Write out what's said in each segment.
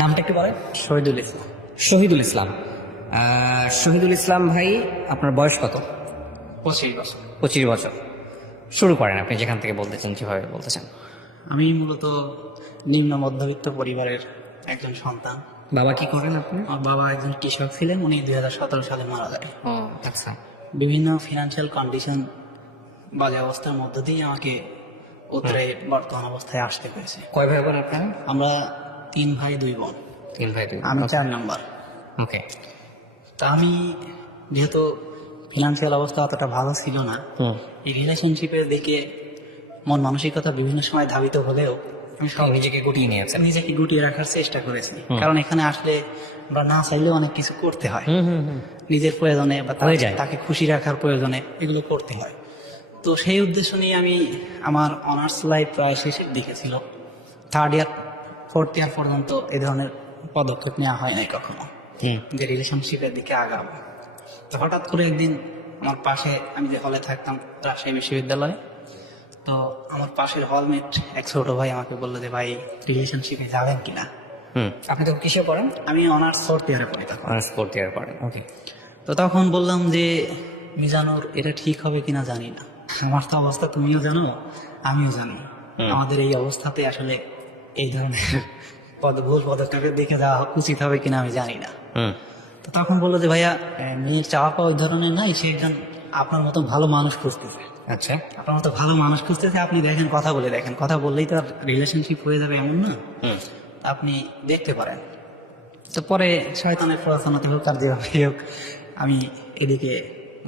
নামটা একটু বলেন। শহীদুল ইসলাম। শহীদুল ইসলাম। শহীদুল ইসলাম ভাই, আপনার বয়স কত? 25 বছর। 25 বছর। শুরু করেন, আপনি যেখান থেকে বলতে চান, যেভাবে বলতে চান। আমি মূলত নিম্ন মধ্যবিত্ত পরিবারের একজন সন্তান। বাবা কি করেন আপনি? আমার বাবা একজন কৃষক ছিলেন, উনি 2017 সালে মারা যায়। আচ্ছা। বিভিন্ন ফিনান্সিয়াল কন্ডিশন, বাজে অবস্থার মধ্য দিয়ে আমাকে উত্তরে বর্তমান অবস্থায় আসতে হয়েছে। কয় ভাই বোন আপনারা? আমরা 3 ভাই 2 বোন। 3 ভাই 2 আমি 4 নাম্বার। ওকে। তা আমি যেহেতু ফিনান্সিয়াল অবস্থা অতটা ভালো ছিল না, এই রিলেশনশিপের দিকে মন মানসিকতা বিভিন্ন সময় ধাবিত হলেও আমি সব নিজেকে গুটিয়ে নিয়েছেন। নিজেকে গুটিয়ে রাখার চেষ্টা করেছি। কারণ এখানে আসলে আমরা না চাইলেও অনেক কিছু করতে হয়, নিজের প্রয়োজনে বা হয়ে যায়। তাকে খুশি রাখার প্রয়োজনে এগুলো করতে হয়। তো সেই উদ্দেশ্য নিয়ে আমি আমার অনার্স লাইফ প্রায় শেষের দিকে ছিল, 3rd ইয়ার 4th ইয়ার পর্যন্ত এই ধরনের পদক্ষেপ নেওয়া হয় নাই কখনো যে রিলেশনশিপের দিকে আগাবো। তো হঠাৎ করে একদিন আমার পাশে, আমি যে হলে থাকতাম রাজশাহী বিশ্ববিদ্যালয়ে, তো আমার পাশের হলমেট এক ছোট ভাই আমাকে বললো যে ভাই রিলেশনশিপে যাবেন কিনা। আপনি তো কিসে পড়েন? আমি অনার্স 4th ইয়ারে পড়ি তখন। অনার্স 4th ইয়ার পড়েন। ওকে। তো তখন বললাম যে মিজানুর, এটা ঠিক হবে কিনা জানি না, আমার তো অবস্থা তুমিও জানো আমিও জানি, আমাদের এই অবস্থাতে আসলে এই ধরনের ভুল পদক্ষেপের দিকে যাওয়া উচিত হবে কিনা আমি জানি না। তো তখন বললো যে ভাইয়া, মেয়ের চাওয়া পাওয়া ওই ধরনের নাই, সে একজন আপনার মতো ভালো মানুষ খুঁজতেছে। আচ্ছা। আপনার মতো ভালো মানুষ খুঁজতেছে, আপনি দেখেন, কথা বলে দেখেন, কথা বললেই তো আর রিলেশনশিপ হয়ে যাবে এমন না, আপনি দেখতে পারেন। তো পরে শয়তানের প্ররোচনাতে হোক আর যেভাবে হোক আমি এদিকে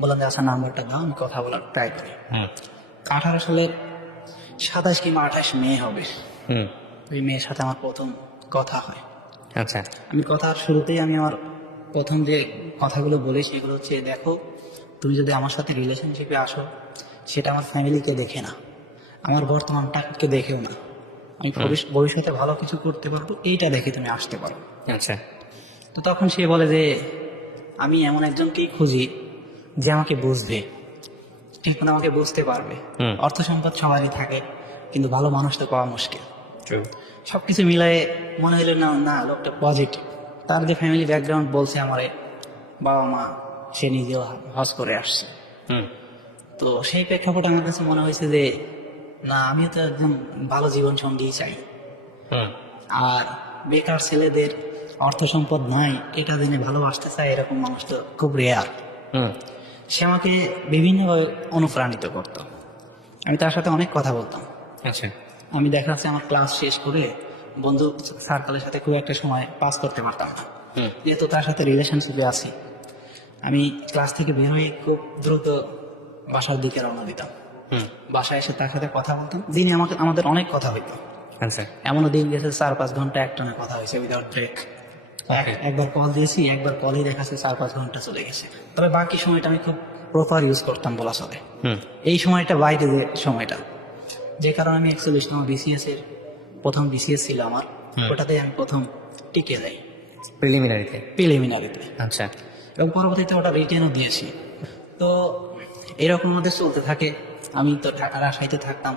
বললাম যে আচ্ছা নাম্বারটা দাও, আমি কথা বলার ট্রাই করি। 18 সালের 27 কিংবা 28 মে হবে, ওই মেয়ের সাথে আমার প্রথম কথা হয়। আচ্ছা। আমি কথার শুরুতেই আমি আমার প্রথম যে কথাগুলো বলি সেগুলো হচ্ছে, দেখো তুমি যদি আমার সাথে রিলেশনশিপে আসো, সেটা আমার ফ্যামিলিকে দেখে না, আমার বর্তমানটাকে দেখেও না, আমি ভবিষ্যতে ভালো কিছু করতে পারবো এইটা দেখে তুমি আসতে পারো। আচ্ছা। তো তখন সে বলে যে আমি এমন একজনকেই খুঁজি যে আমাকে বুঝবে, ঠিক মতো আমাকে বুঝতে পারবে। অর্থ সম্পদ সবারই থাকে, কিন্তু ভালো মানুষ তো পাওয়া মুশকিল। সবকিছু মিলায়ে মনে হইলো না না লোকটা পজিটিভ। তার যে ফ্যামিলি ব্যাকগ্রাউন্ড বলছে, আমার বাবা মা, সে নিজেও হজ করে আসছে। তো সেই প্রেক্ষাপটে আমার কাছে মনে হয়েছে যে না, আমিও তো একদম ভালো জীবন সঙ্গী চাই। আর বেকার ছেলেদের অর্থ সম্পদ নাই এটা জেনে ভালোবাসতে চায় এরকম মানুষ তো খুব রেয়ার। সে আমাকে বিভিন্নভাবে অনুপ্রাণিত করত, আমি তার সাথে অনেক কথা বলতাম। আচ্ছা। আমি দেখা যাচ্ছে আমার ক্লাস শেষ করে বন্ধু সার্কেলের সাথে খুব একটা সময় পাস করতে পারতাম না, যেহেতু তার সাথে রিলেশনশিপে আছি। আমি ক্লাস থেকে বের হয়ে খুব দ্রুত বাসার দিকে রওনা দিতাম। বাসায় এসে তার সাথে কথা বলতাম, দিনে আমাদের অনেক কথা হইতো। আচ্ছা। এমনও দিন গেছে 4-5 ঘন্টা একটানা কথা হয়েছে উইদাউট ব্রেক। একবার কল দিয়েছি, একবার কলেই দেখাচ্ছে 4-5 ঘন্টা চলে গেছে। তবে বাকি সময়টা আমি খুব প্রপার ইউজ করতাম বলা চলে। এই সময়টা বাইরে যে সময়টা, যে কারণে আমি 41তম বিসিএস এর প্রথম বিসিএস ছিল আমার, ওটাতে আমি প্রথম টিকে যাই প্রিলিমিনারিতে। আচ্ছা। এবং পরবর্তীতে ওটা রিটেনও দিয়েছি। তো এরকম আমাদের চলতে থাকে। আমি তো ঢাকার আশাইতে থাকতাম,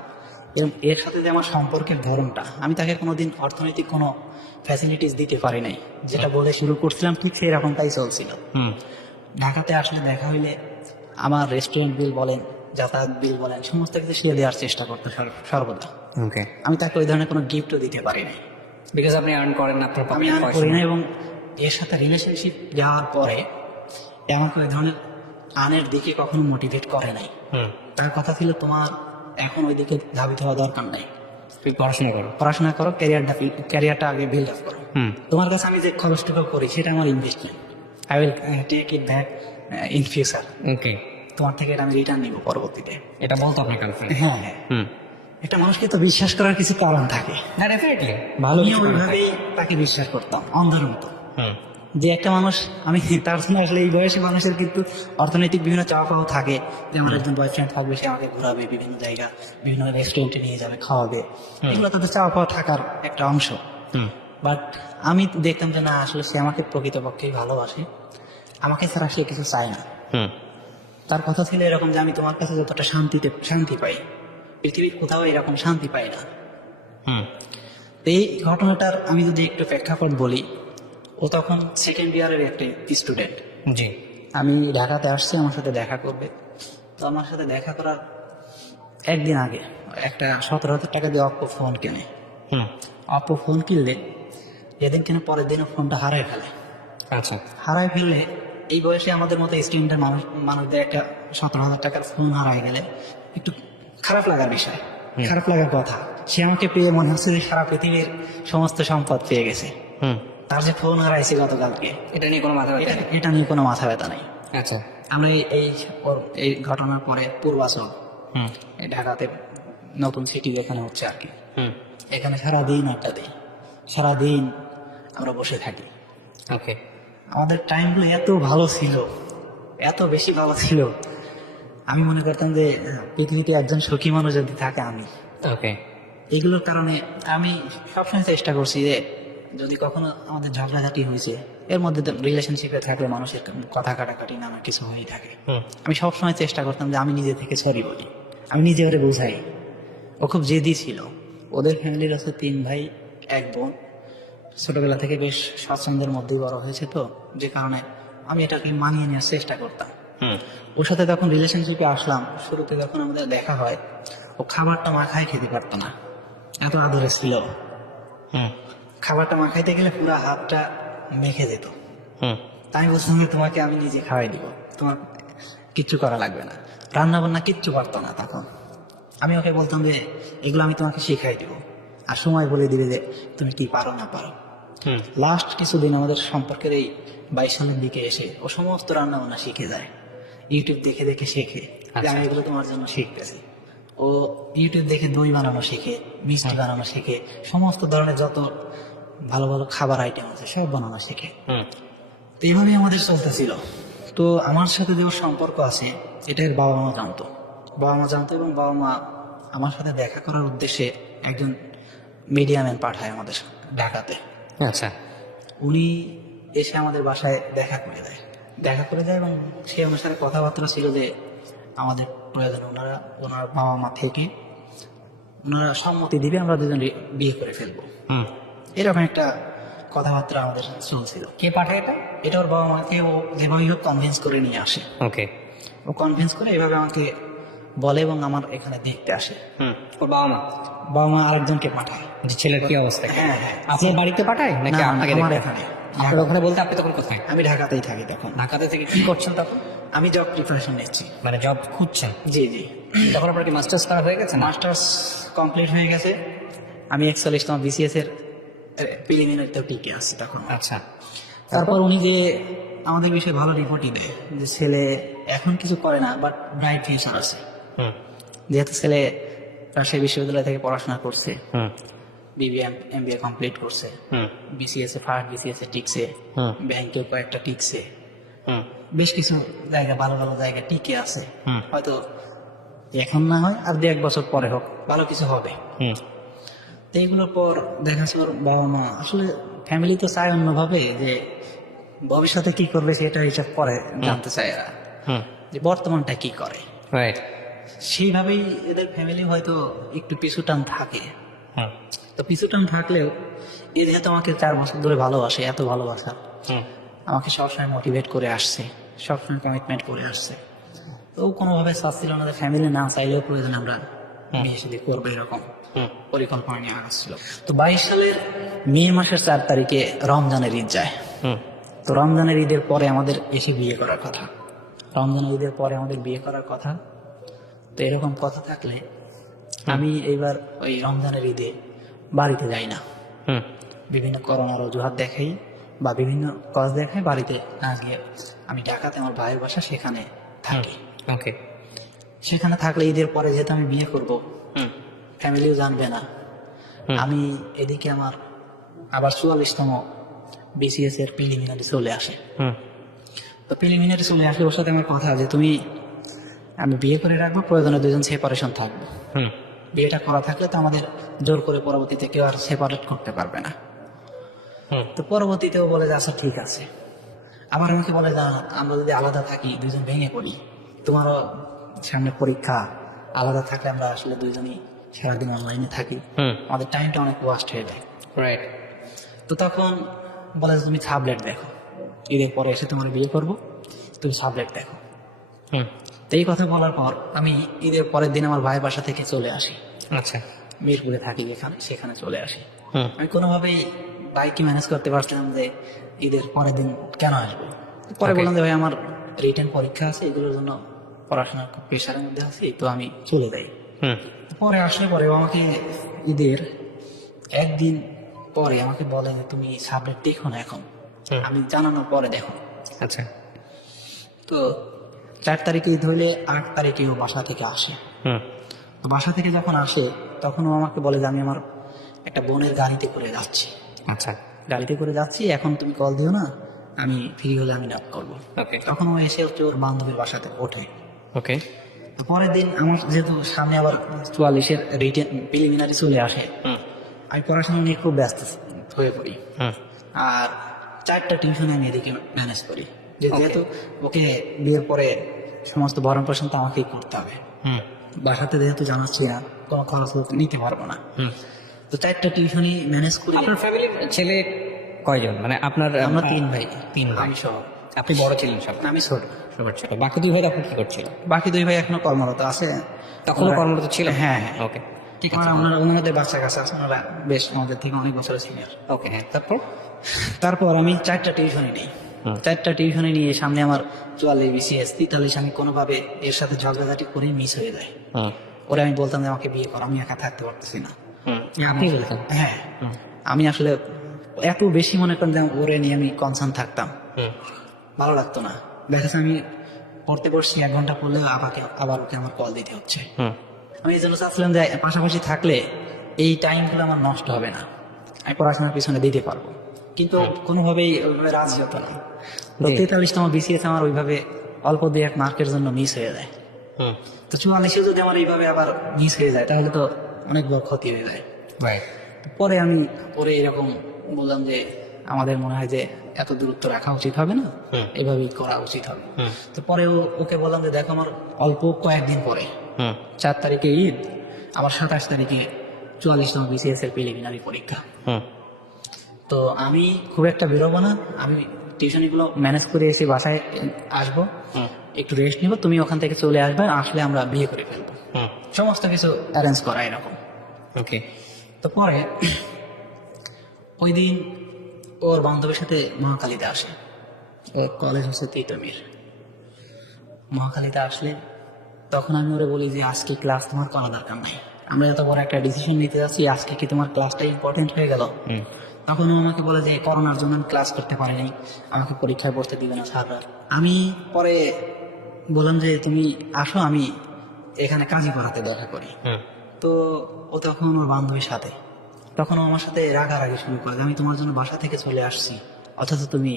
এবং এর সাথে যে আমার সম্পর্কের ধরনটা, আমি তাকে কোনোদিন অর্থনৈতিক কোনো ফ্যাসিলিটিস দিতে পারি নাই, যেটা বলে শুরু করছিলাম ঠিক সেই রকমটাই চলছিল। ঢাকাতে আসলে দেখা হইলে আমার রেস্টুরেন্ট বিল বলেন, যাতায়াত বিল বলেন, সমস্ত কিছু সে দেওয়ার চেষ্টা করতো সর্বদা। আমি তাকে ওই ধরনের কোনো গিফটও দিতে পারি নাই, বিকজ আপনি আর্ন করেন না, আপনার আমি আর করি না। এবং এর সাথে রিলেশনশিপ যাওয়ার পরে আমাকে ওই ধরনের আর্নের দিকে কখনো মোটিভেট করে নাই। তার কথা ছিল, তোমার এখন ওই দিকে ধাবিত হওয়া দরকার নাই, তুই পড়াশোনা করো, ক্যারিয়ারটা আগে বিল্ড আপ করো। তোমার কাছে আমি যে খরচটুকু করি সেটা আমার investment, I will take it back in future. Okay. তোমার থেকে এটা আমি রিটার্ন নিব পরবর্তীতে। এটা বলতো আপনার গার্লফ্রেন্ড? হ্যাঁ। একটা মানুষকে তো বিশ্বাস করার কিছু কারণ থাকে, না ডেফিনেটলি ভালো ওইভাবেই তাকে বিশ্বাস করতাম অন্ধের মতো। যে একটা মানুষ, আমি তার জন্য আসলে এই বয়সে মানুষের কিন্তু অর্থনৈতিক বিভিন্ন চাওয়া পাওয়া থাকে, যে আমার একজন বয়ফ্রেন্ড থাকবে, সে আমাকে ঘোরাবে, বিভিন্ন জায়গা, বিভিন্ন রেস্টুরেন্টে নিয়ে যাবে, খাওয়াবে, এগুলো তাদের চাওয়া পাওয়া থাকার একটা অংশ। বাট আমি দেখতাম যে না, আসলে সে আমাকে প্রকৃতপক্ষেই ভালোবাসে, আমাকে ছাড়া সে কিছু চায় না। তার কথা ছিল এরকম যে আমি তোমার কাছে যতটা শান্তি পাই, পৃথিবীর কোথাও এরকম শান্তি পাই না। তো এই ঘটনাটার আমি যদি একটু প্রেক্ষাপট বলি, ও তখন সেকেন্ড ইয়ারের একটা স্টুডেন্ট। জি। আমি ঢাকাতে আসছি আমার সাথে দেখা করবে। তো আমার সাথে দেখা করার একদিন আগে একটা 17,000 টাকা দিয়ে অপ্পো ফোন কেনে। হুম। অপ্পো ফোন কিনলে যেদিন কিনে পরের দিনও ফোনটা হারায় ফেলে। আচ্ছা। হারায় ফেললে এই বয়সে আমাদের মতো স্টুডেন্টের মানুষদের একটা 17,000 টাকার ফোন হারায় গেলে একটু খারাপ লাগার বিষয়, খারাপ লাগার কথা। সে আমাকে পেয়ে মনে হচ্ছে যে সারা পৃথিবীর সমস্ত সম্পদ পেয়ে গেছে। হুম। তার যে ফোন হারাইছে গতকালকে, এটা নিয়ে কোনো মাথা ব্যথা নেই? এটা নিয়ে কোনো মাথা ব্যথা নেই। আচ্ছা। আমরা এই ঘটনার পরে পূর্বাচল, হুম। এই ঢাকাতে নতুন সিটি যেখানে হচ্ছে আর কি, হুম। এখানে সারাদিন আড্ডা দিই, সারাদিন আমরা বসে থাকি। ওকে। আমাদের টাইমগুলো এত ভালো ছিল, এত বেশি ভালো ছিল, আমি মনে করতাম যে পৃথিবীতে একজন সুখী মানুষ যদি থাকে আমি। ওকে। এগুলোর কারণে আমি সবসময় চেষ্টা করছি যে যদি কখনো আমাদের ঝগড়াঝাটি হয়েছে, এর মধ্যে রিলেশনশিপে থাকলে মানুষের কথা কাটাকাটি নানা কিছু হয়েই থাকে। হুম। আমি সবসময় চেষ্টা করতাম যে আমি নিজে থেকে সরি বলি, আমি নিজে ওরে বোঝাই। ও খুব জেদি ছিল। ওদের ফ্যামিলির হচ্ছে 3 ভাই 1 বোন। ছোটবেলা থেকে বেশ স্বাচ্ছন্দ্যের মধ্যেই বড় হয়েছে, তো যে কারণে আমি এটাকে মানিয়ে নেওয়ার চেষ্টা করতাম। হুম। ওর সাথে যখন রিলেশনশিপে আসলাম, শুরুতে যখন আমাদের দেখা হয়, ও খাবারটা মাখায় খেতে পারতো না, এত আদরে ছিল। হুম। খাবারটা মাখাইতে গেলে পুরো হাতটা মেখে যেত। হুম। তাই আমি বলছিলাম যে তোমাকে আমি নিজে খাওয়াই দিব, তোমার কিচ্ছু করা লাগবে না। রান্না বান্না কিচ্ছু পারতো না তখন। আমি ওকে বলতাম যে এগুলো আমি তোমাকে শিখাই দিব, আর সময় বলে দিবে যে তুমি কি পারো না পারো। হুম। লাস্ট কিছুদিন আমাদের সম্পর্কের এই 22 সালের দিকে এসে ও সমস্ত রান্না বান্না শিখে যায়, ইউটিউব দেখে দেখে শেখে যে আমি এগুলো তোমার জন্য শিখতেছি। ও ইউটিউব দেখে দই বানানো শিখে, মিষ্টি বানানো শিখে, সমস্ত ধরনের যত ভালো ভালো খাবার আইটেম আছে সব বানানো শিখে। হুম। তো এইভাবেই আমাদের চলতেছিল। তো আমার সাথে যে ওর সম্পর্ক আছে এটা এর বাবা মা জানতো। বাবা মা জানতো এবং বাবা মা আমার সাথে দেখা করার উদ্দেশ্যে একজন মিডিয়াম্যান পাঠায় আমাদের ঢাকাতে। আচ্ছা। উনি এসে আমাদের বাসায় দেখা করে দেয়, এবং সেই অনুসারে কথাবার্তা ছিল যে আমাদের প্রয়োজন ওনার বাবা মা থেকে ওনারা সম্মতি দিবে, আমরা দুজন বিয়ে করে ফেলবো। হুম। এরকম একটা কথাবার্তা আমাদের সাথে চলছিল। কে পাঠায় এটা? এটা ওর বাবা মাকে ও যেভাবেই হোক কনভিন্স করে নিয়ে আসে। ওকে। ও কনভিন্স করে এভাবে আমাকে বলে এবং আমার এখানে দেখতে আসে। হুম। ওর বাবা মা? বাবা মা আরেকজনকে পাঠায়। যে ছেলের কি অবস্থা? হ্যাঁ হ্যাঁ। আপনার বাড়িতে পাঠায় নাকি না, আপনাকে আমার দেখতে? এখানে। আপনার ওখানে বলতে আপনি তখন কোথায়? আমি ঢাকাতেই থাকি তখন। ঢাকাতে থেকে কি করছেন তখন? আমি জব প্রিপারেশন নিচ্ছি। মানে জব খুঁজছেন? জি জি। তখন আপনার কি মাস্টার্স করা হয়ে গেছে? না। মাস্টার্স কমপ্লিট হয়ে গেছে। আমি 41তম বিসিএস এর প্রিলিমিনারিতে টিকে আছি তখন। আচ্ছা। তারপর উনি যে আমাদের বিষয়ে ভালো রিপোর্টই দেয় যে ছেলে এখন কিছু করে না, বাট ব্রাইট ফিউচার আছে। হুম। যেহেতু ছেলে রাজশাহী বিশ্ববিদ্যালয় থেকে পড়াশোনা করছে, হুম। বিবিএ এমবিএ কমপ্লিট করছে, হুম। বিসিএস এ ফার্স্ট বিসিএস এ টিকছে, হুম। ব্যাংকেও কয়েকটা টিকছে, হুম। বেশ কিছু জায়গা ভালো ভালো জায়গা টিকে আছে। হুম। হয়তো এখন না হয় আর 2-1 বছর পরে হোক ভালো কিছু হবে। হুম। তো এইগুলোর পর দেখা যাচ্ছে ওর বাবা মা আসলে ফ্যামিলি তো চায় অন্যভাবে যে ভবিষ্যতে কি করবে সেটা হিসাব পরে জানতে চায় এরা, হুম। যে বর্তমানটা কি করে। রাইট। সেইভাবেই এদের ফ্যামিলি হয়তো একটু পিছুটান থাকে। হুম। তো পিছুটান থাকলেও এ যেহেতু আমাকে 4 বছর ধরে ভালোবাসে, এত ভালোবাসা, হুম। আমাকে সবসময় মোটিভেট করে আসছে, সবসময় কমিটমেন্ট করে আসছে। তো ও কোনোভাবে চাচ্ছিল না যে ফ্যামিলি না চাইলেও প্রয়োজন আমরা বিয়ে শাদী করবো, এরকম হুম। পরিকল্পনা নিয়ে আসছিল। তো 22 সালের মে মাসের 4 তারিখে রমজানের ঈদ যায়। হুম। তো রমজানের ঈদের পরে আমাদের এসে বিয়ে করার কথা, রমজানের ঈদের পরে আমাদের বিয়ে করার কথা। তো এরকম কথা থাকলে আমি এইবার ওই রমজানের ঈদে বাড়িতে যাই না। হুম। বিভিন্ন করোনার অজুহাত দেখাই বা বিভিন্ন কজ দেখাই, বাড়িতে না গিয়ে আমি ঢাকাতে আমার ভাইয়ের বাসা, সেখানে থাকি। ওকে। সেখানে থাকলে ঈদের পরে যেহেতু আমি বিয়ে করব, হুম। ফ্যামিলিও জানবে না। হুম। আমি এদিকে আমার আবার 44তম বিসিএস এর প্রিলিমিনারি চলে আসে। হুম। তো প্রিলিমিনারি চলে আসলে ওর সাথে আমার কথা যে তুমি, আমি বিয়ে করে রাখবো, প্রয়োজনে 2জন সেপারেশন থাকবো। হুম। বিয়েটা করা থাকলে তো আমাদের জোর করে পরবর্তীতে কেউ আর সেপারেট করতে পারবে না। হুম। তো পরবর্তীতেও বলে যে আচ্ছা ঠিক আছে। আবার আমাকে বলে যে আমরা যদি আলাদা থাকি 2জন ভেঙে পড়ি, তোমারও সামনে পরীক্ষা, আলাদা থাকলে আমরা আসলে 2জনই সারাদিন অনলাইনে থাকি, হুম। আমাদের টাইমটা অনেক ওয়াস্ট হয়ে যায়। রাইট। তো তখন বলে যে তুমি সাবলেট দেখো, ঈদের পরে এসে তোমার বিয়ে করবো, তুমি সাবলেট দেখো। হুম। তো এই কথা বলার পর আমি ঈদের পরের দিন আমার ভাইয়ের বাসা থেকে চলে আসি। আচ্ছা। মিরপুরে থাকি যেখানে, সেখানে চলে আসি। হুম। আমি কোনোভাবেই বাইককে ম্যানেজ করতে পারছিলাম যে ঈদের পরের দিন কেন আসবো। পরে Okay. বললাম যে ভাই আমার রিটেন পরীক্ষা আছে, এগুলোর জন্য পড়াশোনার খুব প্রেশারের মধ্যে আছি, তো আমি চলে যাই। হুম। পরে আসলে পরে ও আমাকে ঈদের একদিন পরে আমাকে বলে যে তুমি সাবজেক্ট দেখো না এখন, হুম। আমি জানানোর পরে দেখো। আচ্ছা। তো 4 তারিখে ঈদ হইলে 8 তারিখে ও বাসা থেকে আসে। হুম। তো বাসা থেকে যখন আসে তখন ও আমাকে বলে যে আমি আমার একটা বোনের গাড়িতে করে যাচ্ছি, আচ্ছা। গাড়িতে করে যাচ্ছি, এখন তুমি কল দিও না, আমি ফ্রি হলে আমি ডাক করবো। ওকে। তখন ও এসে হচ্ছে ওর বান্ধবীর বাসাতে ওঠে। ওকে। তো পরের দিন আমার যেহেতু সামনে আবার 44-এর রিটেন প্রিলিমিনারি চলে আসে, হুম। আমি পড়াশোনা নিয়ে খুব ব্যস্ত হয়ে পড়ি। হুম। আর 4টা টিউশন আমি এদিকে ম্যানেজ করি, যেহেতু ওকে বিয়ের পরে সমস্ত ভরণ পোষণ তো আমাকেই করতে হবে। হুম। বাসাতে যেহেতু জানাচ্ছি না, কোনো খরচ নিতে পারবো না, হুম। তো 4টা টিউশনই ম্যানেজ করি। আপনার ফ্যামিলির ছেলে কয়জন, মানে আপনার? আমরা 3 ভাই, 3 ভাই। আমি সহ। আপনি বড় ছিলেন সব? আমি ছোট। সবার ছোট। বাকি 2 ভাই তখন কি করছিল? বাকি 2 ভাই এখনো কর্মরত আছে। তখনও কর্মরত ছিল? হ্যাঁ, হ্যাঁ। ওকে। ওনাদের বাচ্চা কাছে আছে, ওনারা বেশ আমাদের থেকে অনেক বছরের সিনিয়র। ওকে, হ্যাঁ। তারপর? তারপর আমি 4টা টিউশনই নিই। হুম। 4টা টিউশনে নিয়ে সামনে আমার 44 BCS 43, আমি কোনোভাবে এর সাথে ঝগড়াঝাটি করে মিস হয়ে যায়। হুম। ওরে আমি বলতাম যে আমাকে বিয়ে করো, আমি একা থাকতে পারতেছি না। হুম। আপনি বলতেন? হ্যাঁ, হুম। আমি আসলে এত বেশি মনে করেন যে ওরে নিয়ে আমি কনসার্ন থাকতাম, হুম। ভালো লাগতো না। দেখা যাচ্ছে আমি পড়তে বসছি, 1 ঘন্টা পড়লেও আবার ওকে আমার কল দিতে হচ্ছে। হুম। আমি এই জন্য চাচ্ছিলাম যে পাশাপাশি থাকলে এই টাইমগুলো আমার নষ্ট হবে না, আমি পড়াশোনার পিছনে দিতে পারবো, কিন্তু কোনোভাবেই ওইভাবে রাজি হতো না। তো জি। 43তম BCS আমার ওইভাবে অল্প 2-1 মার্কের জন্য মিস হয়ে যায়। হুম। তো 44-এ যদি আমার এইভাবে আবার মিস হয়ে যায় তাহলে তো অনেক বড় ক্ষতি হয়ে যায়। রাইট। পরে আমি এরকম বললাম যে আমাদের মনে হয় যে এত দূরত্ব রাখা উচিত হবে না, হুম। এভাবেই করা উচিত হবে। হুম। তো পরে ওকে বললাম যে দেখো আমার অল্প কয়েকদিন পরে হুম। 4 তারিখে ঈদ, আবার 27 তারিখে 44তম BCS এর প্রিলিমিনারি পরীক্ষা। হুম। তো আমি খুব একটা বেরোবো না, আমি টিউশনিগুলো ম্যানেজ করে এসে বাসায় আসবো, হুম। একটু রেস্ট নিব, তুমি ওখান থেকে চলে আসবে, আসলে আমরা বিয়ে করে ফেলবো। হুম। সমস্ত কিছু অ্যারেঞ্জ করা এরকম। ওকে। তো পরে ওই দিন ওর বান্ধবীর সাথে মহাখালীতে আসে, ওর কলেজ হচ্ছে তিতুমির। মহাখালীতে আসলে তখন আমি ওরে বলি যে আজকে ক্লাস তোমার করা দরকার নাই, আমরা এত বড় একটা ডিসিশন নিতে যাচ্ছি, আজকে কি তোমার ক্লাসটা ইম্পর্টেন্ট হয়ে গেল? হুম। তখন ও আমাকে বলে যে করোনার জন্য আমি ক্লাস করতে পারিনি, আমাকে পরীক্ষায় বসতে দিবে না স্যাররা। আমি পরে বললাম যে তুমি আসো, আমি এখানে কাজী পড়াতে দেখা করি। হুম। তো ও তখন ওর বান্ধবীর সাথে, তখন ও আমার সাথে রাগারাগি শুরু করে যে আমি তোমার জন্য বাসা থেকে চলে আসছি, অথচ তুমি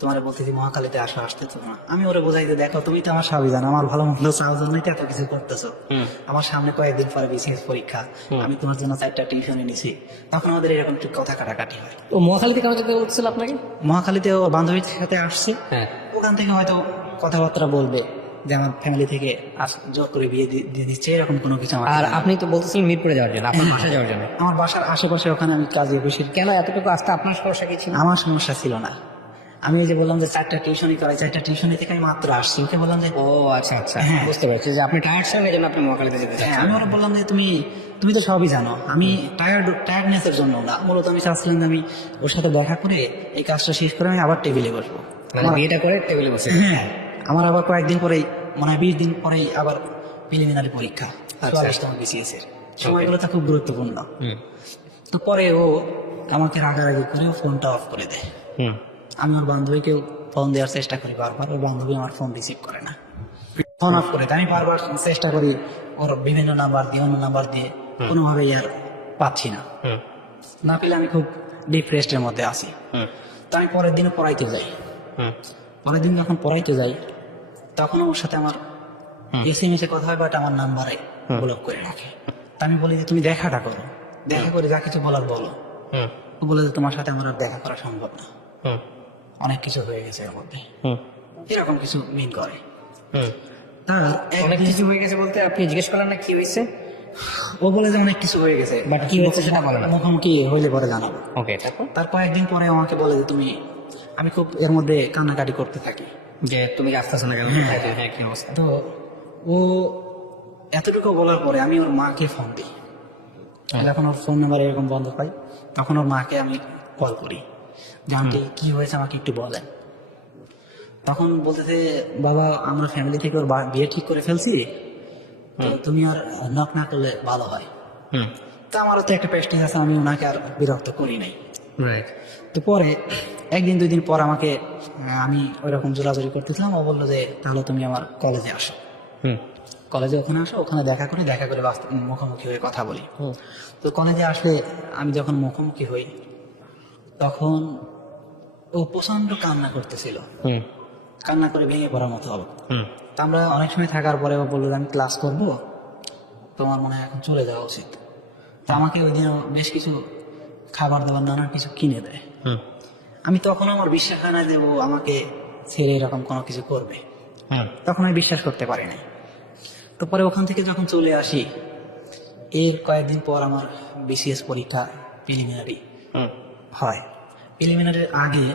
তোমার বলতে যে মহাখালীতে আসতে তো না। আমি ওরে বোঝাইতে, দেখো তুমি তো আমার সবই জানো, আমার ভালো মন্দ চাওয়ার জন্যই তো এত কিছু করতেছো। হুম। আমার সামনে কয়েকদিন পরে BCS পরীক্ষা, আমি তোমার জন্য 4টা টিউশনে নিছি। তখন আমাদের এরকম একটু কথা কাটাকাটি হয়। ও মহাখালীতে কেন যেতে বলছিল আপনাকে? মহাখালীতে ও বান্ধবীর সাথে আসছে, হ্যাঁ। ওখান থেকে হয়তো কথাবার্তা বলবে যে আমার ফ্যামিলি থেকে জোর করে বিয়ে দিয়ে দিচ্ছে, এরকম কোনো কিছু আমার আর জানা নেই। আপনি তো বলতেছিলেন মিরপুরে যাওয়ার জন্য, আপনার বাসায় যাওয়ার জন্য। আমার বাসার আশেপাশে ওখানে আমি কাজে বসে, কেন এতটুকু আসতে আপনার সমস্যা কি ছিল? আমার সমস্যা ছিল না। আমি এই যে বললাম যে 4টা টিউশনই করাই, 4টা টিউশনি থেকে আমি মাত্র আসছি, ওকে বললাম যে ও আচ্ছা আচ্ছা, হ্যাঁ। বুঝতে পারছি যে আপনি টায়ার্ড ছিলেন এই জন্য আপনি মহাখালীতে যেতে হ্যাঁ, চাচ্ছেন। আমি ওরা বললাম যে তুমি তো সবই জানো, আমি টায়ার্ডনেসের জন্য না, মূলত আমি চাচ্ছিলাম যে আমি ওর সাথে দেখা করে এই কাজটা শেষ করে আমি আবার টেবিলে বসবো। মানে বিয়েটা করে টেবিলে বসে। হ্যাঁ, আমার আবার কয়েকদিন পরেই, মনে হয় 20 দিন পরেই আবার প্রিলিমিনারি পরীক্ষা, আচ্ছা। 44তম BCS এর সময়গুলো তো খুব গুরুত্বপূর্ণ। হুম। তো পরে ও আমাকে রাগারাগি করে ও ফোনটা অফ করে দেয়। হুম। আমি ওর বান্ধবীকেও ফোন দেওয়ার চেষ্টা করি বারবার, ওর বান্ধবী আমার ফোন রিসিভ করে না, ফোন অফ করে দেয়। আমি বারবার চেষ্টা করি ওর বিভিন্ন নাম্বার দিয়ে, অন্য নাম্বার দিয়ে, কোনোভাবেই আর পাচ্ছি না। হুম। না পেলে আমি খুব ডিপ্রেসডের মধ্যে আছি। হুম। তো আমি পরের দিনে পড়াইতে যাই। হুম। পরের দিন যখন পড়াইতে যাই তখন ওর সাথে আমার SMS-এ কথা হয়, বাট আমার নাম্বারে ব্লক করে রাখে। তা আমি বলি যে তুমি দেখাটা করো, দেখা করে যা কিছু বলার বলো। হুম। ও বলে যে তোমার সাথে আমার আর দেখা করা সম্ভব না, হুম। অনেক কিছু হয়ে গেছে এর মধ্যে, হুম। এরকম কিছু মিন করে। হুম। তার অনেক কিছু হয়ে গেছে বলতে আপনি জিজ্ঞেস করলেন না কি হয়েছে? ও বলে যে অনেক কিছু হয়ে গেছে, বাট কি হয়েছে সেটা বলে না। মুখোমুখি হইলে পরে জানাবো। ওকে, তারপর তার কয়েকদিন পরে আমাকে বলে যে তুমি, আমি খুব এর মধ্যে কান্নাকাটি করতে থাকি। যে তুমি আসতেছো না কেন? হ্যাঁ। হ্যাঁ, কি অবস্থা? তো ও এতটুকু বলার পরে আমি ওর মাকে ফোন দিই। যখন ওর ফোন নাম্বার এরকম বন্ধ পাই, তখন ওর মাকে আমি কল করি যে আন্টি কি হয়েছে আমাকে একটু বলেন। তখন বলতেছে, বাবা আমরা ফ্যামিলি থেকে ওর বিয়ে ঠিক করে ফেলছি, তো তুমি আর নক না করলে ভালো হয়। হুম, তো আমারও তো একটা প্রেস্টিজ আছে, আমি ওনাকে আর বিরক্ত করি নাই। রাইট। তো পরে একদিন দুই দিন পর আমাকে আমি ওই রকম জোরাজোরি করতেছিলাম, ও বললো যে তাহলে তুমি আমার কলেজে আসো। হুম, কলেজে ওখানে আসো, ওখানে দেখা করে মুখোমুখি হয়ে কথা বলি। হুম, তো কলেজে আসলে আমি যখন মুখোমুখি হই, তখন ও প্রচন্ড কান্না করতেছিল, হুম, কান্না করে ভেঙে পড়ার মতো হবে। হুম, তো আমরা অনেক সময় থাকার পরে ও বললো যে আমি ক্লাস করবো, তোমার মনে হয় এখন চলে যাওয়া উচিত। তো আমাকে ওই দিন বেশ কিছু খাবার দাবার নানান কিছু কিনে দেয়। হুম, আমি তখন আমার বিশ্বাস হয় না যে ও আমাকে ছেড়ে এরকম কোনো কিছু করবে, হুম, তখন আমি বিশ্বাস করতে পারি নাই। তো পরে ওখান থেকে যখন চলে আসি, এর কয়েকদিন পর আমার বিসিএস পরীক্ষা প্রিলিমিনারি হুম, হয়। প্রিলিমিনারির আগে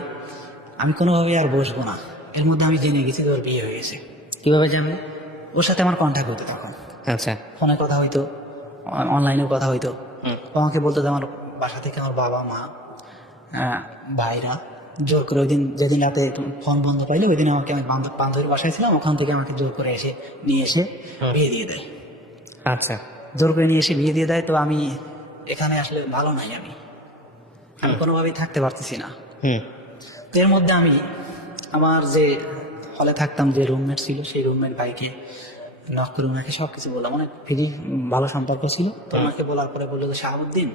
আমি কোনোভাবে আর বসবো না, এর মধ্যে আমি জেনে গেছি যে ওর বিয়ে হয়ে গেছে। কিভাবে জানলে? ওর সাথে আমার কন্ট্যাক্ট হতো, তখন আচ্ছা। ফোনে কথা হইতো, অনলাইনেও কথা হইতো। হুম, ও আমাকে বলতো যে আমার বাসা থেকে আমার বাবা মা ভাইরা জোর করে ওই দিন, যেদিন রাতে ফোন বন্ধ পাইলে ওই দিন আমাকে, আমি বান্ধবীর বাসায় ছিলাম, ওখান থেকে আমাকে জোর করে নিয়ে এসে বিয়ে দিয়ে দেয়। আচ্ছা। জোর করে নিয়ে এসে বিয়ে দিয়ে দেয়। তো আমি এখানে আসলে ভালো নাই, আমি কোনোভাবেই থাকতে পারতেছি না। হুম, তো এর মধ্যে আমি আমার যে হলে থাকতাম, যে রুমমেট ছিল, সেই রুমমেট ভাইকে নক করে ওনাকে সবকিছু বললাম, অনেক ফ্রি ভালো সম্পর্ক ছিল। তো ওনাকে বলার পরে বললো যে শাহাবুদ্দিন,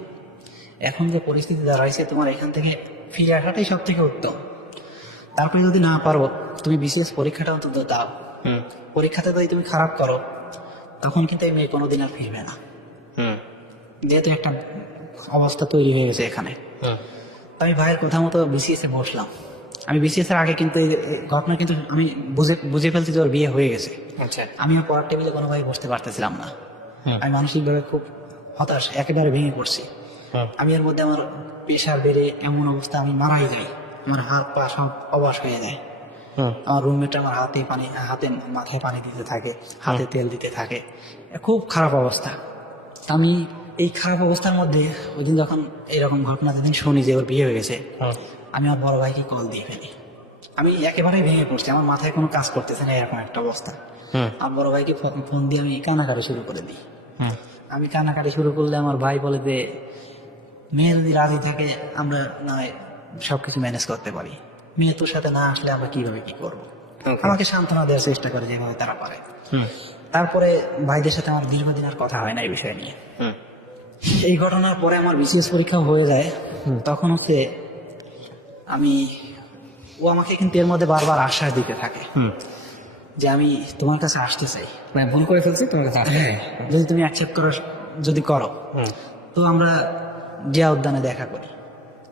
এখন যে পরিস্থিতি দাঁড়াইছে, তোমার এখান থেকে ফিরে আসাটাই সব থেকে উত্তম। তারপরে যদি না পারো, তুমি বিসিএস পরীক্ষাটা অন্তত দাও। হুম, পরীক্ষাতে যদি তুমি খারাপ করো, তখন কিন্তু এই মেয়ে কোনোদিন আর ফিরবে না, হুম, যেহেতু একটা অবস্থা তৈরি হয়ে গেছে এখানে। হুম, আমি ভাইয়ের কথা মতো বিসিএস এ বসলাম। আমি বিসিএস এর আগে কিন্তু এই ঘটনা কিন্তু আমি বুঝে ফেলছি যে ওর বিয়ে হয়ে গেছে। আচ্ছা। আমি আর পড়ার টেবিলে কোনোভাবে বসতে পারতেছিলাম না। হুম, আমি মানসিকভাবে খুব হতাশ, একেবারে ভেঙে পড়ছি। হুম, আমি এর মধ্যে আমার প্রেশার বেড়ে এমন অবস্থা, আমি মারাই যাই, আমার হাত পা সব অবশ হয়ে যায়। হুম, আমার রুমমেট আমার হাতে মাথায় পানি দিতে থাকে, হাতে তেল দিতে থাকে, খুব খারাপ অবস্থা। আমি এই খারাপ অবস্থার মধ্যে ওই দিন যখন এরকম ঘটনা যেদিন শুনি যে ওর বিয়ে হয়ে গেছে, হুম, আমি আমার বড় ভাইকে কল দিয়ে ফেলি। আমি একেবারে ভেঙে পড়ছি, আমার মাথায় কোনো কাজ করতেছে না, এরকম একটা অবস্থা। হুম, আমার বড় ভাইকে ফোন দিয়ে আমি কান্নাকাটি শুরু করে দিই। হুম, আমি কান্নাকাটি শুরু করলে আমার ভাই বলে যে মেয়ে যদি রাজি থাকে আমরা না হয় সবকিছু ম্যানেজ করতে পারি, মেয়ে তোর সাথে না আসলে আমরা কিভাবে কি করবো। Okay. আমাকে সান্ত্বনা দেওয়ার চেষ্টা করে যেভাবে তারা পারে। হুম, তারপরে ভাইদের সাথে আমার দীর্ঘদিন আর কথা হয় না এই বিষয় নিয়ে। হুম, এই ঘটনার পরে আমার বিসিএস পরীক্ষা হয়ে যায়। তখন হচ্ছে আমি, ও আমাকে কিন্তু এর মধ্যে বারবার আশ্বাস দিতে থাকে হুম, যে আমি তোমার কাছে আসতে চাই, মানে ভুল করে ফেলছি তোমার কাছে আসতে। হ্যাঁ যদি তুমি অ্যাকসেপ্ট করো, যদি করো হুম, তো আমরা জিয়া উদ্যানে দেখা করি।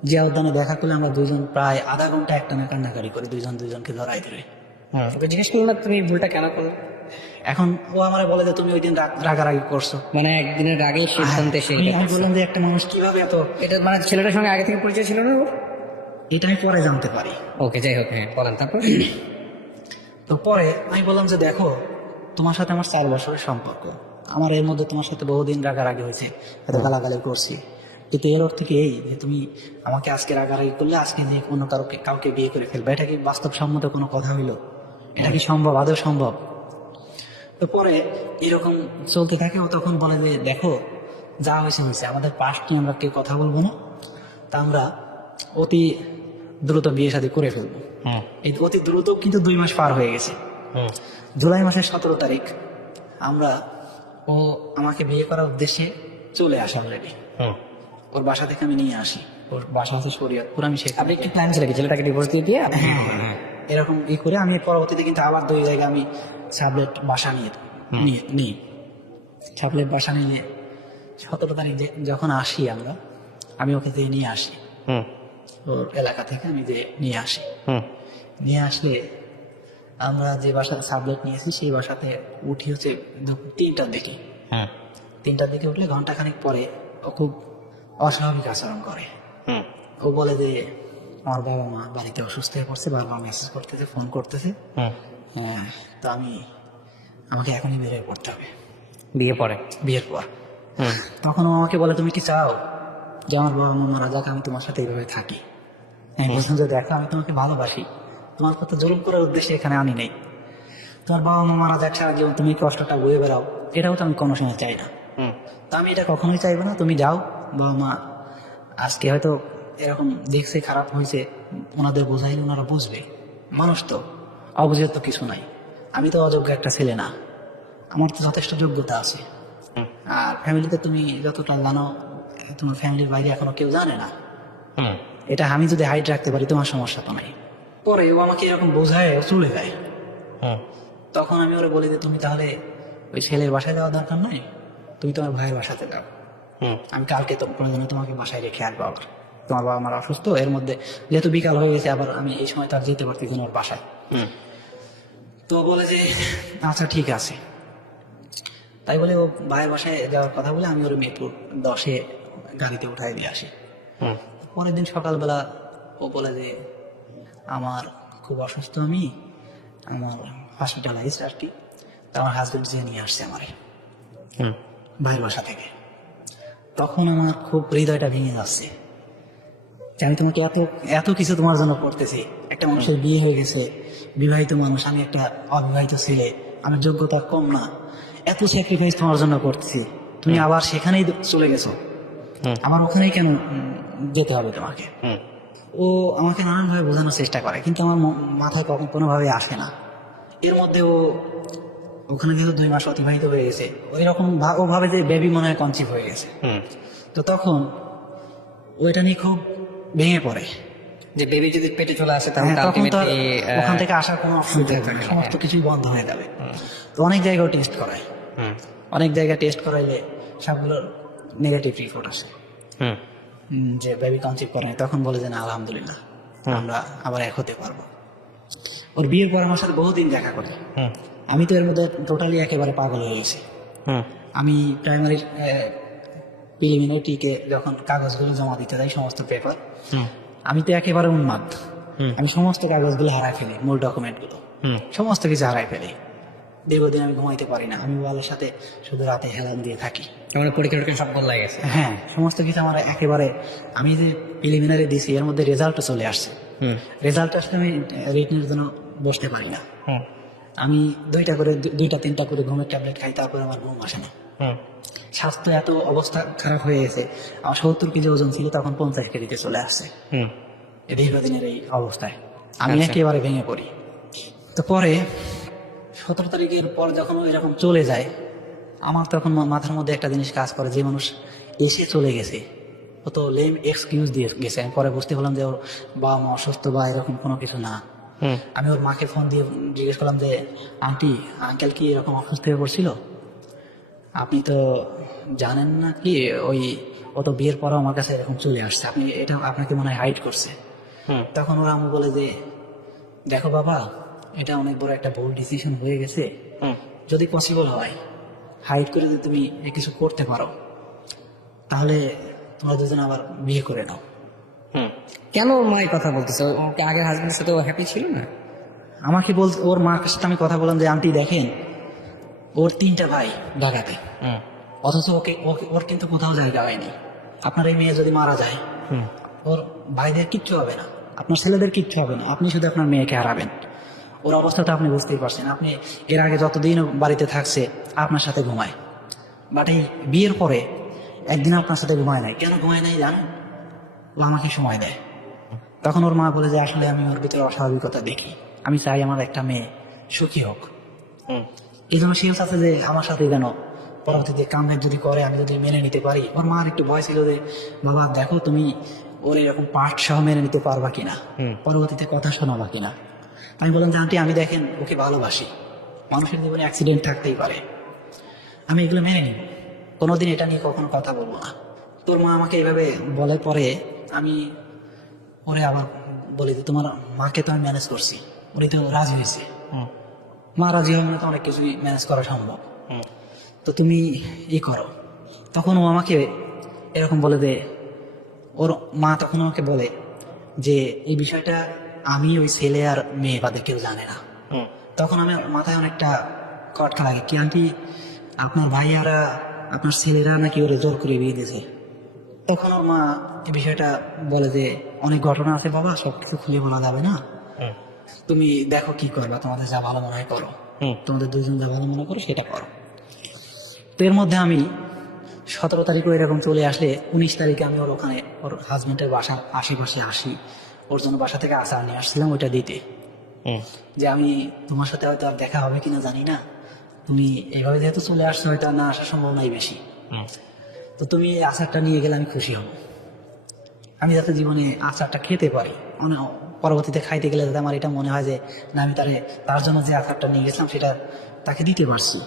জিয়া উদ্যানে দেখা করলে আমরা দুইজন প্রায় আধা ঘন্টা একটানা কান্নাকারি করি, দুইজনকে ধরাই ধরে। হুম। ওকে জিজ্ঞেস করলাম না তুমি ভুলটা কেন করলে? এখন ও আমার বলে যে তুমি ওই দিন রাগারাগি করছো। মানে একদিনের আগেই সিদ্ধান্তে এসে এটা আমি করছে। বললাম যে একটা মানুষ কিভাবে এত, এটা মানে ছেলেটার সঙ্গে আগে থেকে পরিচয় ছিল না ওর? এটা আমি পরে জানতে পারি। ওকে, যাই হোক, হ্যাঁ বলেন তারপর। তো পরে আমি বললাম যে দেখো, তোমার সাথে আমার 4 বছরের সম্পর্ক, আমার এর মধ্যে তোমার সাথে বহুদিন রাগারাগি হয়েছে, এত গালাগালি করছি, কিন্তু এর অর্থ কি এই যে তুমি আমাকে আজকে রাগারাগি করলে আজকে যে অন্য কাউকে বিয়ে করে ফেলবে? এটা কি বাস্তবসম্মত কোনো কথা হইলো? এটা কি সম্ভব, আদৌ সম্ভব? তো পরে এরকম চলতে থাকে। ও তখন বলে যে দেখো, যা হয়েছে হয়েছে, আমাদের পাস্ট নিয়ে আমরা কেউ কথা বলবো না, তা আমরা অতি দ্রুত বিয়ে শাদী করে ফেলবো। হুম, এই অতি দ্রুত কিন্তু 2 মাস পার হয়ে গেছে। হুম, জুলাই মাসের 17 তারিখ আমরা, ও আমাকে বিয়ে করার উদ্দেশ্যে চলে আসে অলরেডি। হুম। ওর বাসা থেকে আমি নিয়ে আসি, ওর বাসা হচ্ছে শরীয়তপুর, আমি সেখানে আপনি একটু প্ল্যান ছিল কি ছেলেটাকে ডিভোর্স দিয়ে দিয়ে আপনি? হ্যাঁ, এরকম করে আমি পরবর্তীতে কিন্তু আবার 2 জায়গায় আমি সাবলেট বাসা নিই। সাবলেট বাসা নিলে 17 তারিখ যখন আসি আমরা, আমি ওকে দিয়ে নিয়ে আসি, হুম, ওর এলাকা থেকে আমি যে নিয়ে আসি। হুম, নিয়ে আসলে আমরা যে বাসাতে সাবলেট নিয়েছি সেই বাসাতে উঠি হচ্ছে 3টার দিকে। হুম, 3টার দিকে উঠলে ঘন্টাখানিক পরে ও খুব অস্বাভাবিক আচরণ করে। ও বলে যে আমার বাবা মা বাড়িতে অসুস্থ হয়ে পড়ছে, বাবা মা মেসেজ করতেছে, ফোন করতেছে। হ্যাঁ, তো আমাকে এখনই বের হয়ে পড়তে হবে বিয়ে পরে? বিয়ের পর। তখন ও আমাকে বলে তুমি কি চাও যে আমার বাবা মা মারা যাক, আমি তোমার সাথে এইভাবে থাকি? আমি বললাম যে দেখো, আমি তোমাকে ভালোবাসি, তোমার কথা জুলুম করার উদ্দেশ্যে এখানে আনি নেই। তোমার বাবা মা মারা যাক, সারা জীবন তুমি কষ্টটা বয়ে বেড়াও, এটাও তো আমি কোনো সময় চাই না। তো আমি এটা কখনোই চাইবো না। তুমি যাও, বাবা মা আজকে হয়তো এরকম দেখছে, খারাপ হয়েছে, ওনাদের বোঝাইলে ওনারা বুঝবে। মানুষ তো, অবুঝের তো কিছু নাই। আমি তো অযোগ্য একটা ছেলে না, আমার তো যথেষ্ট যোগ্যতা আছে। আর ফ্যামিলিতে তুমি যতটা জানো, তোমার ফ্যামিলির বাইরে এখনো কেউ জানে না। এটা আমি যদি হাইট রাখতে পারি, তোমার সমস্যা তো নাই। পরে ও আমাকে এরকম বোঝায়, ও চলে যায়। তখন আমি ওরা বলি যে তুমি তাহলে ওই ছেলের বাসায় যাওয়ার দরকার নাই, তুমি তোমার ভাইয়ের বাসাতে যাও। আমি কালকে তো প্রয়োজনে তোমাকে বাসায় রেখে আসবো। আবার তোমার বাবা মারা অসুস্থ, এর মধ্যে যেহেতু বিকাল হয়ে গেছে, আবার আমি এই সময় তো আর যেতে পারতেছি না ওর বাসায়। তো বলে যে আচ্ছা ঠিক আছে। তাই বলে ও ভাইয়ের বাসায় যাওয়ার কথা বলে আমি ওর মিরপুর 10-এ গাড়িতে উঠাই দিয়ে আসি। পরের দিন সকালবেলা ও বলে যে আমার খুব অসুস্থ, আমার হসপিটালাইজ আর কি। তো আমার হাজবেন্ড যে নিয়ে আসছে আমারে ভাইয়ের বাসা থেকে। তখন আমার খুব হৃদয়টা ভেঙে যাচ্ছে যে আমি তোমাকে এত এত কিছু তোমার জন্য করতেছি। একটা মানুষের বিয়ে হয়ে গেছে, বিবাহিত মানুষ, আমি একটা অবিবাহিত ছেলে, আমার যোগ্যতা কম না, এত স্যাক্রিফাইস তোমার জন্য করতেছি, তুমি আবার সেখানেই চলে গেছো, আমার ওখানেই কেন যেতে হবে তোমাকে? ও আমাকে নানানভাবে বোঝানোর চেষ্টা করে, কিন্তু আমার মাথায় কোনোভাবে আসে না। এর মধ্যে ওখানে যেহেতু 2 মাস অতিবাহিত হয়ে গেছে, ওই রকম ও ভাবে যে বেবি মনে হয় কনসিভ হয়ে গেছে। তো তখন ওইটা নিয়ে খুব ভেঙে পড়ে যে বেবি যদি পেটে চলে আসে তাহলে তখন তো ultimately, ওখান থেকে আসার কোনো অপশন থাকবে না, সমস্ত কিছুই বন্ধ হয়ে যাবে। তো অনেক জায়গায় টেস্ট করায়, অনেক জায়গায় টেস্ট করাইলে সবগুলোর নেগেটিভ রিপোর্ট আসে যে বেবি কনসিভ করে নাই। তখন বলে যে না, আলহামদুলিল্লাহ, আমরা আবার এক হতে পারবো। ওর বিয়ের পর আমার সাথে বহুদিন দেখা করে। আমি তো এর মধ্যে টোটালি একেবারে পাগল হয়ে গেছি। আমি প্রাইমারি প্রিলিমিনারিটিকে যখন কাগজগুলো জমা দিতে যাই, সমস্ত পেপার, আমি তো একেবারে উন্মাদ। আমি সমস্ত কাগজগুলো হারাই ফেলি, মূল ডকুমেন্টগুলো সমস্ত কিছু হারাই ফেলি। দীর্ঘদিন আমি ঘুমাইতে পারি না, আমি ওয়ালের সাথে শুধু রাতে হেলান দিয়ে থাকি। আমার পরীক্ষা সব গোল লাগে গেছে। হ্যাঁ, সমস্ত কিছু আমার একেবারে, আমি যে প্রিলিমিনারি দিছি এর মধ্যে রেজাল্টও চলে আসছে। রেজাল্ট আসলে আমি রিটেনের জন্য বসতে পারি না। আমি 2টা 3টা করে ঘুমের ট্যাবলেট খাই, তারপরে আমার ঘুম আসে না। স্বাস্থ্য এত অবস্থা খারাপ হয়ে গেছে, আমার 70 কেজি ওজন ছিল, তখন 50 কেজিতে চলে আসছে। এই দীর্ঘদিনের এই অবস্থায় আমি একেবারে ভেঙে পড়ি। তো পরে 17 তারিখের পর যখন এরকম চলে যায়, আমার তখন মাথার মধ্যে একটা জিনিস কাজ করে, যে মানুষ এসে চলে গেছে ও তো লেম এক্সকিউজ দিয়ে গেছে। আমি পরে বুঝতে পারলাম যে ওর বাবা মা অসুস্থ বা এরকম কোনো কিছু না। আমি ওর মাকে ফোন দিয়ে জিজ্ঞেস করলাম যে আন্টি, আঙ্কেল কি এরকম অসুস্থ হয়ে পড়ছিল? আপনি তো জানেন না কি, ও তো বিয়ের পরও আমার কাছে এরকম চলে আসছে, আপনি এটা আপনাকে মনে হয় হাইড করছে। তখন ওরা আমি বলে যে দেখো বাবা, এটা অনেক বড় একটা ভুল ডিসিশন হয়ে গেছে। যদি পসিবল হয় হাইড করে যদি তুমি কিছু করতে পারো, তাহলে তোমরা দুজন আবার বিয়ে করে নাও। কেন ওর মা এই কথা বলতেছে? ওকে আগের হাজবেন্ডের সাথে ও হ্যাপি ছিল না? আমাকে ওর মার সাথে আমি কথা বললাম যে আন্টি দেখেন, ওর 3টা ভাই ঢাকাতে, অথচ ওর কিন্তু কোথাও জায়গা হয়নি। আপনার এই মেয়ে যদি মারা যায়, ওর ভাইদের কিচ্ছু হবে না, আপনার ছেলেদের কিচ্ছু হবে না, আপনি শুধু আপনার মেয়েকে হারাবেন। ওর অবস্থা তো আপনি বুঝতেই পারছেন। আপনি এর আগে যতদিন বাড়িতে থাকছে আপনার সাথে ঘুমায়, বাট এই বিয়ের পরে একদিন আপনার সাথে ঘুমায় নাই। কেন ঘুমায় নাই জানেন? ও আমাকে সময় দেয়। তখন ওর মা বলে যে আসলে আমি ওর ভিতরে অস্বাভাবিকতা দেখি, আমি চাই আমার একটা মেয়ে সুখী হোক। এই জন্য সে আছে যে আমার সাথে যেন পরবর্তীতে কামব্যাক যদি করে, আমি যদি মেনে নিতে পারি। ওর মার একটু ভয় ছিল যে বাবা দেখো তুমি ওর এরকম পার্ট সহ মেনে নিতে পারবা কিনা, পরবর্তীতে কথা শোনাবা কিনা। আমি বললাম যে আন্টি, আমি দেখেন ওকে ভালোবাসি, মানুষের জীবনে অ্যাক্সিডেন্ট থাকতেই পারে, আমি এগুলো মেনে নিব, কোনোদিন এটা নিয়ে কখনো কথা বলবো না। তোর মা আমাকে এইভাবে বলে, পরে আমি ওরে আবার বলি যে তোমার মাকে তো আমি ম্যানেজ করছি, উনি তো রাজি হয়েছে, মা রাজি হবে না তো অনেক কিছুই ম্যানেজ করা সম্ভব, তো তুমি করো। তখন ও আমাকে এরকম বলে যে, ওর মা তখন আমাকে বলে যে এই বিষয়টা আমি, ওই ছেলে আর মেয়ে বাদে কেউ জানে না। তখন আমার মাথায় অনেকটা খটকা লাগে, কি আন্টি আপনার ভাইয়ারা, আপনার ছেলেরা নাকি ওরে জোর করে বিয়ে দিয়েছে। তখন ওর মা এই বিষয়টা বলে যে অনেক ঘটনা আছে বাবা, সবকিছু খুলে বলা যাবে না, তুমি দেখো কি করবা, তোমাদের যা ভালো মনে হয় করো, তোমাদের দুজন যা ভালো মনে করো সেটা করো। তো এর মধ্যে আমি 17 তারিখে এরকম চলে আসলে 19 তারিখে আমি ওর ওখানে ওর হাজবেন্ডের বাসা আশেপাশে আসি, ওর জন্য বাসা থেকে আচার নিয়ে আসছিলাম ওইটা দিতে, যে আমি তোমার সাথে হয়তো আর দেখা হবে কিনা জানি না, তুমি এইভাবে যেহেতু চলে আসছো হয়তো না আসার সম্ভাবনাই বেশি, তো তুমি এই আচারটা নিয়ে গেলে আমি খুশি হব, আমি যাতে জীবনে আচারটা খেতে পারি, পরবর্তীতে খাইতে গেলে যাতে আমার এটা মনে হয় যে না আমি তার জন্য যে আচারটা নিয়ে গেছিলাম সেটা তাকে দিতে পারছি।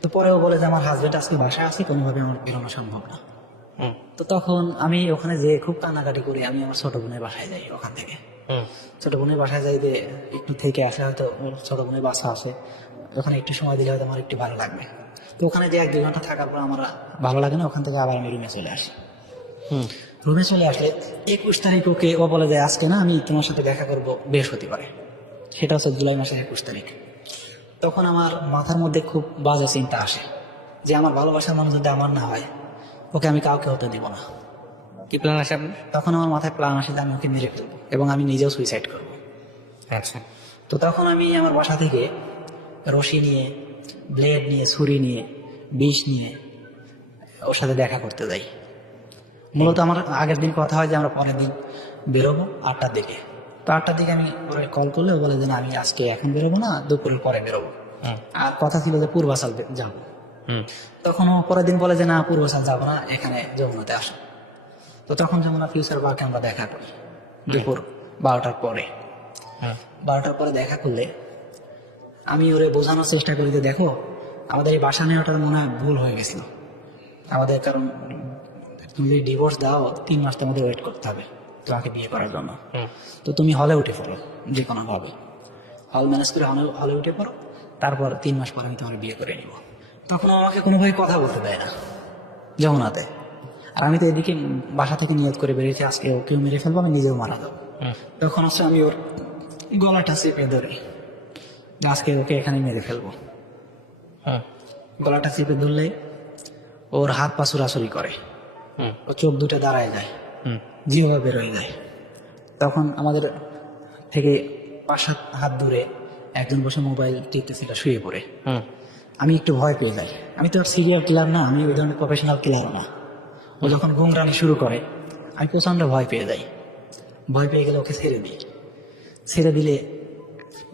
তো পরেও বলে যে আমার হাজবেন্ড আজকে বাসায় আছে, কোনোভাবে আমার বেরোনো সম্ভব না। তো তখন আমি ওখানে যে খুব কান্নাকাটি করি, আমি আমার ছোট বোনের বাসায় যাই, ওখান থেকে ছোট বোনের বাসায় যাই যে একটু থেকে আসলে হয়তো ওর ছোট বোনের বাসা আছে, ওখানে একটু সময় দিলে হয়তো আমার একটু ভালো লাগবে। তো ওখানে যে 1-2 ঘন্টা থাকার পর আমার ভালো লাগে না, ওখান থেকে আবার আমি রুমে চলে আসি। রুমে চলে আসলে 21 তারিখ ওকে ও বলে যে আজকে না আমি তোমার সাথে দেখা করবো বৃহস্পতিবারে, সেটা হচ্ছে জুলাই মাসের 21 তারিখ। তখন আমার মাথার মধ্যে খুব বাজে চিন্তা আসে যে আমার ভালোবাসার মানুষ যদি আমার না হয়, ওকে আমি কাউকে হতে দিব না। কি প্ল্যান আছে আপনার? তখন আমার মাথায় প্ল্যান আসে যে আমি ওকে মেরে ফেলবো এবং আমি নিজেও সুইসাইড করবো। আচ্ছা। তো তখন আমি আমার বাসা থেকে রশি নিয়ে, ব্লেড নিয়ে, ছুরি নিয়ে, বিষ নিয়ে ওর সাথে দেখা করতে যাই। মূলত আমার আগের দিন কথা হয় যে আমরা পরের দিন বেরোবো 8টার দিকে। তো 8টার দিকে আমি ওরে কল করলে ও বলে যে না আমি আজকে এখন বেরোবো না, দুপুরের পরে বেরোবো। আর কথা ছিল যে পূর্বাচল যাবো। তখন ও পরের দিন বলে যে না পূর্বাচল যাবো না, এখানে যমুনাতে আসো। তো তখন যমুনা ফিউচার পার্কে আমরা দেখা করি দুপুর 12টার পরে। 12টার পরে দেখা করলে আমি ওরে বোঝানোর চেষ্টা করি যে দেখো আমাদের এই বাসা নেওয়াটা মনে হয় ভুল হয়ে গেছিল আমাদের, কারণ তুমি যদি ডিভোর্স দাও 3 মাস তোমাদের ওয়েট করতে হবে তোমাকে বিয়ে করার জন্য। তো তুমি হলে উঠে পড়ো, যে কোনো ভাবে হল ম্যানেজ করে হলে উঠে পড়ো, তারপর 3 মাস পর আমি তোমার বিয়ে করে নিব। তখন আমাকে কোনোভাবে কথা বলতে দেয় না যমুনাতে। আর আমি তো এদিকে বাসা থেকে নিয়ত করে বেরিয়েছি আজকে ওকেও মেরে ফেলবো, আমি নিজেও মারা যাবো। তখন হচ্ছে আমি ওর গলাটা চেপে ধরি, আজকে ওকে এখানে মেরে ফেলবো। গলাটা চেপে ধরলে ওর হাত পা চুরাচুরি করে, ও চোখ দুটো দাঁড়ায় যায়, জিহ্বা বের হয়ে যায়। তখন আমাদের থেকে 5-7 হাত দূরে একজন বসে মোবাইল টিপতেছিল শুয়ে পড়ে। আমি একটু ভয় পেয়ে যাই, আমি তো আর সিরিয়াল কিলার না, আমি ওই ধরনের প্রফেশনাল কিলারও না। ও যখন গুমরানি শুরু করে আমি প্রচন্ড ভয় পেয়ে যাই। ভয় পেয়ে গেলে ওকে ছেড়ে দিই, ছেড়ে দিলে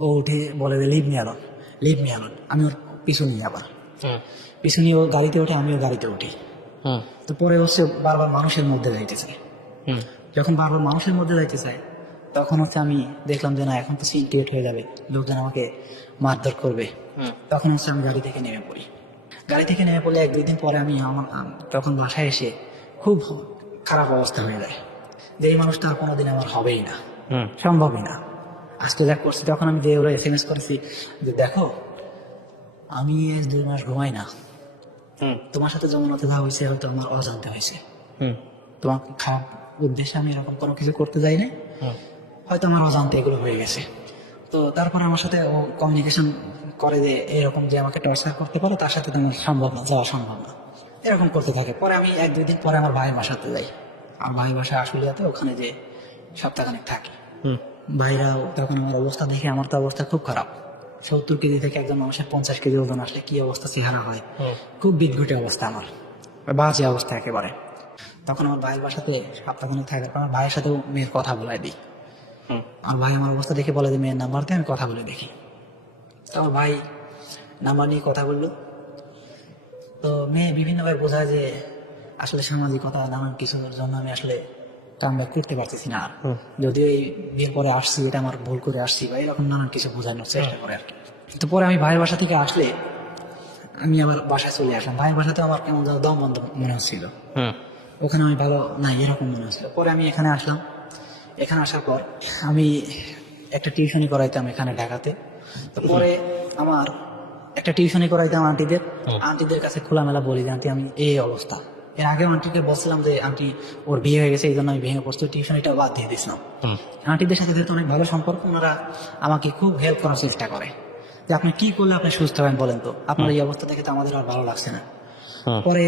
ও উঠে বলে যে leave me alone, leave me alone. আমি ওর পিছু নিই, আবার পিছু নিয়ে ও গাড়িতে ওঠে, আমিও গাড়িতে উঠি। তো পরে হচ্ছে বারবার মানুষের মধ্যে যাইতে চায়। যখন বারবার মানুষের মধ্যে যাইতে চায় তখন হচ্ছে আমি দেখলাম যে না এখন তো সিন ক্রিয়েট হয়ে যাবে, লোকজন আমাকে মারধর করবে। তখন হচ্ছে আমি গাড়ি থেকে নেমে পড়ি। গাড়ি থেকে নেমে পড়লে 1-2 দিন পরে আমি তখন বাসায় এসে খুব খারাপ অবস্থা হয়ে যায় যে এই মানুষটা আর কোনোদিন আমার হবেই না, সম্ভবই না। আজকে যা করছি, তখন আমি যে ওরা SMS করেছি যে দেখো আমি 2 মাস ঘুমাই না, তোমার সাথে যমুনাতে যা হয়েছে হয়তো আমার অজান্তে হয়েছে, তোমাকে খারাপ উদ্দেশ্যে আমি এরকম কোনো কিছু করতে যাই না, হয়তো আমার অজান্তে এগুলো হয়ে গেছে। তো তারপরে আমার সাথে ও কমিউনিকেশন করে যে এরকম যে আমাকে টর্চার করতে পারো, তার সাথে তোমার সম্ভব না, যাওয়া সম্ভব না, এরকম করতে থাকে। পরে আমি 1-2 দিন পরে আমার ভাইয়ের বাসাতে যাই। আমার ভাইয়ের বাসা আশুলিয়াতে, ওখানে যে সপ্তাহখানেক থাকি। ভাইরাও তখন আমার অবস্থা দেখে, আমার তো অবস্থা খুব খারাপ, 70 কেজি থেকে একজন মানুষের 50 কেজি ওজন আসলে কি অবস্থা চেহারা হয়, খুব বিদঘুটে অবস্থা, আমার বাজে অবস্থা একেবারে। তখন আমার ভাইয়ের বাসাতে সপ্তাহখানেক থাকার পর আমার ভাইয়ের সাথেও মেয়ের কথা বলাই দিই। আমার ভাই আমার অবস্থা দেখে বলে যে মেয়ের নাম্বার দিয়ে আমি কথা বলে দেখি। তো আমার ভাই নাম্বার নিয়ে কথা বললো। তো মেয়ে বিভিন্নভাবে বোঝায় যে আসলে সামাজিকতা নানান কিছুর জন্য আমি আসলে কামব্যাক করতে পারতেছি না, যদিও এই বিয়ের পরে আসছি, এটা আমার ভুল করে আসছি, বা এরকম নানান কিছু বোঝানোর চেষ্টা করে আর কি। তো পরে আমি ভাইয়ের বাসা থেকে আসলে আমি আবার বাসায় চলে আসলাম। ভাইয়ের বাসাতে আমার কেমন যেন দম বন্ধ মনে হচ্ছিল, ওখানে আমি ভালো নাই এরকম মনে হচ্ছিল। পরে আমি এখানে আসলাম। এখানে আসার পর আমি একটা টিউশনি করাইতাম এখানে ঢাকাতে। তো পরে আমার একটা টিউশনি করাইতাম আন্টিদের, আন্টিদের কাছে খোলামেলা বলি যে আন্টি আমি এই অবস্থা। এর আগেও আন্টিকে বলছিলাম যে আন্টি ওর বিয়ে হয়ে গেছে, এই জন্য আমি ভেঙে পড়ছি, টিউশনিটা বাদ দিয়ে দিয়েছিলাম। আন্টিদের সাথে যেহেতু অনেক ভালো সম্পর্ক, ওনারা আমাকে খুব হেল্প করার চেষ্টা করে যে আপনি কি করলে আপনি সুস্থ হবেন বলেন তো, আপনার এই অবস্থা দেখে তো আমাদের আর ভালো লাগছে না। পরে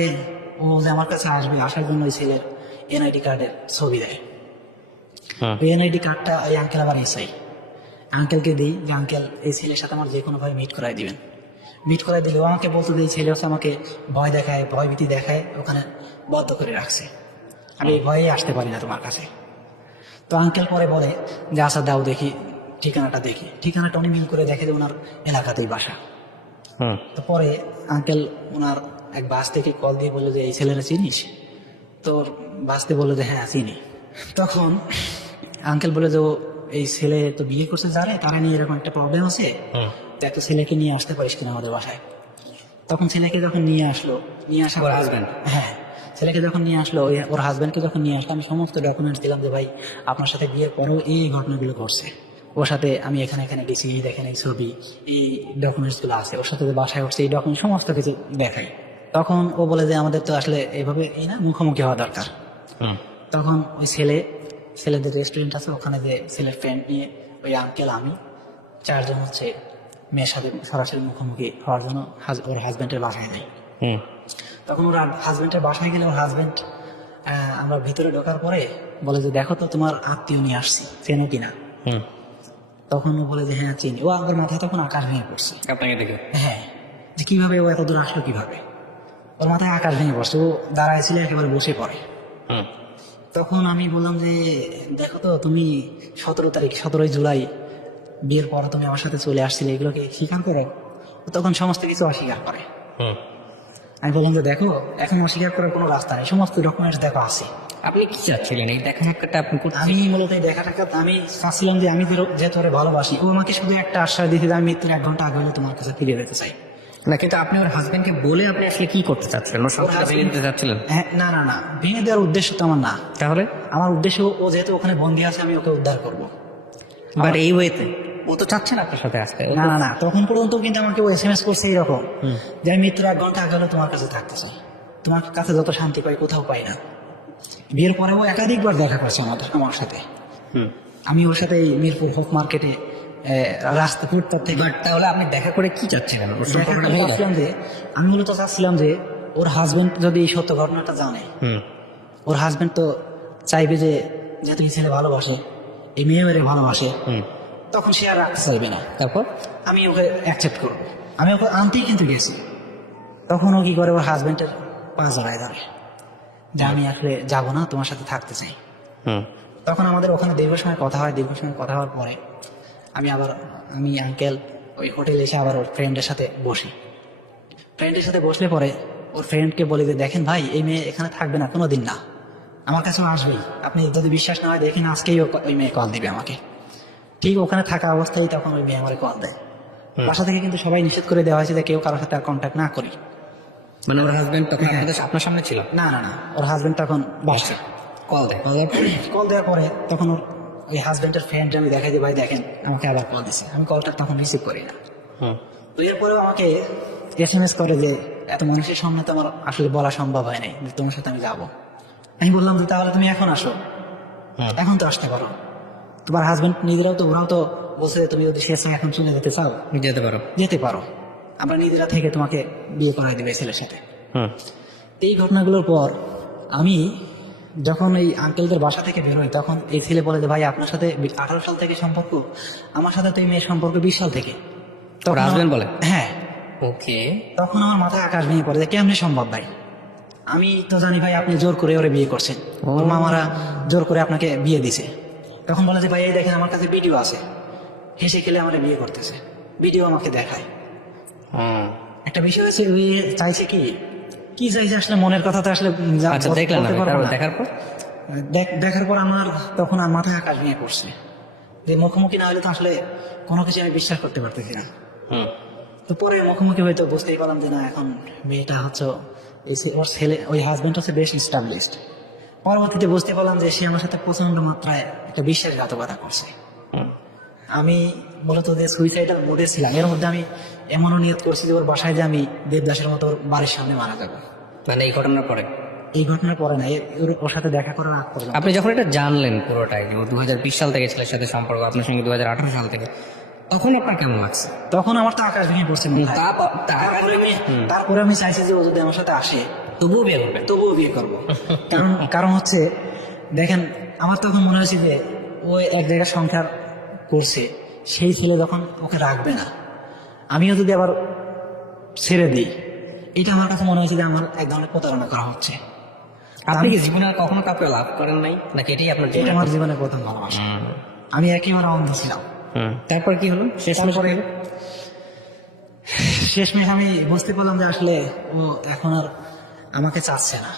ও যে আমার কাছে আসবে, আসার জন্য ওই ছেলের এনআইডি কার্ডের ছবি দেয়। ওই এনআইডি কার্ডটা ওই আঙ্কেল আবার এসআই আঙ্কেলকে দিই যে আঙ্কেল এই ছেলের সাথে আমার যে কোনো ভাবে মিট করাই দিবেন। মিট করাই দিলে ও আমাকে বলতে যে এই ছেলে হচ্ছে আমাকে ভয় দেখায়, ভয় ভীতি দেখায়, ওখানে বদ্ধ করে রাখছে, আমি এই ভয়েই আসতে পারি না তোমার কাছে। তো আঙ্কেল পরে বলে যে আচ্ছা দাও দেখি ঠিকানাটা, দেখি ঠিকানাটা উনি মিল করে দেখে যে ওনার এলাকাতেই বাসা। তো পরে আঙ্কেল ওনার এক বাস থেকে কল দিয়ে বললো যে এই ছেলেরা চিনিস? তো বাসতে বললো যে হ্যাঁ চিনি। তখন আঙ্কেল বলে যে ও এই ছেলে তো বিয়ে করছে যারে, তারা নিয়ে এরকম একটা প্রবলেম আছে, তো একটা ছেলেকে নিয়ে আসতে পারিস কিনা আমাদের বাসায়। তখন ছেলেকে যখন নিয়ে আসলো, নিয়ে আসা ওর হাজবেন্ড, হ্যাঁ ছেলেকে যখন নিয়ে আসলো, ওর হাজব্যান্ডকে যখন নিয়ে আসলো, আমি সমস্ত ডকুমেন্টস দিলাম যে ভাই আপনার সাথে বিয়ের পরেও এই ঘটনাগুলো ঘটছে, ওর সাথে আমি এখানে এখানে গেছি, দেখেন এই ছবি, এই ডকুমেন্টস গুলো আছে, ওর সাথে যে বাসায় উঠছে এই ডকুমেন্ট সমস্ত কিছু দেখাই। তখন ও বলে যে আমাদের তো আসলে এইভাবে এই না মুখোমুখি হওয়া দরকার। তখন ওই ছেলেদের রেস্টুরেন্ট আছে, ওখানে যে ছেলের ফ্রেন্ড নিয়ে ওই আঙ্কেল আমি চারজন হচ্ছে মেয়ের সাথে সরাসরি মুখোমুখি হওয়ার জন্য ওর হাজব্যান্ডের বাসায় যাই। তখন ওর হাজব্যান্ডের বাসায় গেলে ওর হাজব্যান্ড আমরা ভিতরে ঢোকার পরে বলে যে দেখো তো তোমার আত্মীয় নিয়ে আসছি, চেনো কিনা? তখন ও বলে যে হ্যাঁ চিনি। ও আমার মাথায় তখন আকাশ ভেঙে পড়ছে আপনাকে দেখে। হ্যাঁ, যে কিভাবে ও এত দূর আসলো কিভাবে, ওর মাথায় আকাশ ভেঙে পড়ছে। ও দাঁড়াইছিল একেবারে বসে পড়ে। তখন আমি বললাম যে দেখো তো তুমি 17 জুলাই বিয়ের পর তুমি আমার সাথে চলে আসছিলে, এগুলোকে স্বীকার করো। ও তখন সমস্ত কিছু অস্বীকার করে। আমি বললাম যে দেখো এখন অস্বীকার করার কোনো রাস্তা নেই, সমস্ত ডকুমেন্টস দেখো আছে। আপনি কি চাচ্ছিলেন এই দেখা সাক্ষাৎটা আপনি করতে? আমি মূলত এই দেখাটাকে আমি চাচ্ছিলাম যে আমি যেহেতু ওরে ভালোবাসি, ও আমাকে শুধু একটা আশ্বাস দিতে যে আমি মৃত্যুর 1 ঘন্টা আগে হলে তোমার কাছে ফিরে যেতে চাই। না, কিন্তু আপনি ওর হাজবেন্ডকে বলে আপনি আসলে কি করতে চাচ্ছিলেন? ওর সংসারটা ভেঙে দিতে চাচ্ছিলেন? হ্যাঁ, না না না, ভেঙে দেওয়ার উদ্দেশ্য তো আমার না। তাহলে আমার উদ্দেশ্য ও যেহেতু ওখানে বন্দি আছে, আমি ওকে উদ্ধার করব। বাট এই ওয়েতে ও তো চাচ্ছেন আপনার সাথে আসতে। না না না, তখন পর্যন্ত কিন্তু আমাকে ও SMS করছে এইরকম যে আমি মৃত্যুর 1 ঘন্টা আগে হলে তোমার কাছে থাকতে চাই, তোমার কাছে যত শান্তি পাই কোথাও পাই না। বিয়ের পরেও একাধিকবার দেখা করছে আমার সাথে। আমি ওর সাথে এই মিরপুর হোপ মার্কেটে রাস্তা ফুটপাত থেকে। বাট তাহলে আপনি দেখা করে কি চাচ্ছিলেন? ওর সম্পর্কটা ভেঙে গেল। আমি মূলত চাচ্ছিলাম যে ওর হাজবেন্ড যদি এই সত্য ঘটনাটা জানে, ওর হাজবেন্ড তো চাইবে যে যেহেতু এই ছেলে ভালোবাসে, এই মেয়ে মেরে ভালোবাসে, তখন সে আর রাখতে চাইবে না। তারপর আমি ওকে অ্যাকসেপ্ট করবো, আমি ওকে আনতেই কিন্তু গেছি। তখন ও কি করে, ওর হাজবেন্ডের পা জড়ায় ধরে যে আমি আসলে যাবো না, তোমার সাথে থাকতে চাই। তখন আমাদের ওখানে দীর্ঘ সময় কথা হয়। দীর্ঘ সময় কথা হওয়ার পরে আমি আঙ্কেল ওই হোটেলে এসে আবার ওর ফ্রেন্ডের সাথে বসি। ফ্রেন্ডের সাথে বসলে পরে ওর ফ্রেন্ডকে বলি যে দেখেন ভাই এই মেয়ে এখানে থাকবে না কোনোদিন না, আমার কাছেও আসবেই, আপনি যদি বিশ্বাস না হয় দেখেন আজকেই ওই মেয়ে কল দিবে আমাকে। ঠিক ওখানে থাকা অবস্থায় তখন ওই মেয়ে আমার কল দেয়। বাসা থেকে কিন্তু সবাই নিষেধ করে দেওয়া হয়েছে যে কেউ কারোর সাথে আর কন্ট্যাক্ট না করি। মানে ওর হাজবেন্ড তখন আপনার সামনে ছিল? না না না, ওর হাজবেন্ড তখন বাসা কল দেয়। কল দেওয়ার পরে তখন ওর ওই হাজবেন্ডের ফ্রেন্ড আমি দেখাই যে ভাই দেখেন আমাকে আবার কল দিছে। আমি কলটা তখন রিসিভ করি না। তো এরপরেও আমাকে SMS করে যে এত মানুষের সামনে তো আমার আসলে বলা সম্ভব হয় নাই যে তোমার সাথে আমি যাবো। আমি বললাম যে তাহলে তুমি এখন আসো, এখন তো আসতে পারো। তোমার হাজবেন্ড নিজেরাও তো, ওরাও তো বলছে যে তুমি যদি শেষে এখন চলে যেতে চাও যেতে পারো, আমরা নিজেরা থেকে তোমাকে বিয়ে করাই দেবে ছেলের সাথে। এই ঘটনাগুলোর পর আমি যখন এই আঙ্কেলদের বাসা থেকে বেরোই, তখন এই ছেলে বলে যে ভাই আপনার সাথে 18 সাল থেকে সম্পর্ক, আমার সাথে তো এই মেয়ের সম্পর্ক 20 সাল থেকে। তখন হাজবেন্ড বলে হ্যাঁ। ওকে। তখন আমার মাথায় আকাশ ভেঙে পড়ে যে কেমনে সম্ভব ভাই, আমি তো জানি ভাই আপনি জোর করে ওরে বিয়ে করছেন, ওর মামারা জোর করে আপনাকে বিয়ে দিছে। তখন বলে যে ভাই এই দেখেন আমার কাছে ভিডিও আছে, হেসে খেলে আমার বিয়ে করতেছে, ভিডিও আমাকে দেখায়। একটা বিষয় আছে, ওই চাইছে কি চাইছে আসলে মনের কথা তো আসলে দেখলাম। দেখার পর আমার তখন আর মাথায় আকাশ ভেঙে পড়ছে যে মুখোমুখি না হলে তো আসলে কোনো কিছু আমি বিশ্বাস করতে পারতেছি না। তো পরে মুখোমুখি হয়তো বুঝতেই পারলাম যে না এখন মেয়েটা হচ্ছে ওর ছেলে, ওই হাজবেন্ড হচ্ছে বেশ এস্টাবলিশড। পরবর্তীতে বুঝতে পারলাম যে সে আমার সাথে প্রচন্ড মাত্রায় একটা বিশ্বাসঘাতকতা করছে। আমি মূলত যে সুইসাইডাল মোডে ছিলাম, এর মধ্যে আমি এমনও নিয়ত করছি যে ওর বাসায় যে আমি দেবদাসের মতো ওর বাড়ির সামনে মারা যাবো। মানে এই ঘটনার পরে এই ঘটনার পরে না, ওর সাথে দেখা করার আগ পর্যন্ত। আপনি যখন এটা জানলেন পুরোটাই, যে 2020 সাল থেকে ছেলের সাথে সম্পর্ক, আপনার সঙ্গে 2018 সাল থেকে, তখন আপনার কেমন লাগছে? তখন আমার তো আকাশ ভেঙে পড়ছে মনে হয়। তারপরে আমি চাইছি যে ও যদি আমার সাথে আসে তবুও বিয়ে করবেন? তবুও বিয়ে করবো। কারণ হচ্ছে দেখেন, আমার তখন মনে হয়েছে যে ও এক জায়গায় সংসার করছে, সেই ছেলে যখন ওকে রাখবে না, আমিও যদি আবার ছেড়ে দিই, এটা আমার কাছে মনে হয়েছে যে আমার এক ধরনের প্রতারণা করা হচ্ছে। আপনি কি জীবনে আর কখনো কাউকে লাভ করেন নাই, নাকি এটাই আপনার এটা আমার জীবনের প্রথম ভালোবাসা। আমি একেবারে অন্ধ ছিলাম। তারপর কি হলো? শেষমেশ আমি বুঝতে পারলাম যে আসলে ও এখন আর আমাকে চাচ্ছে না।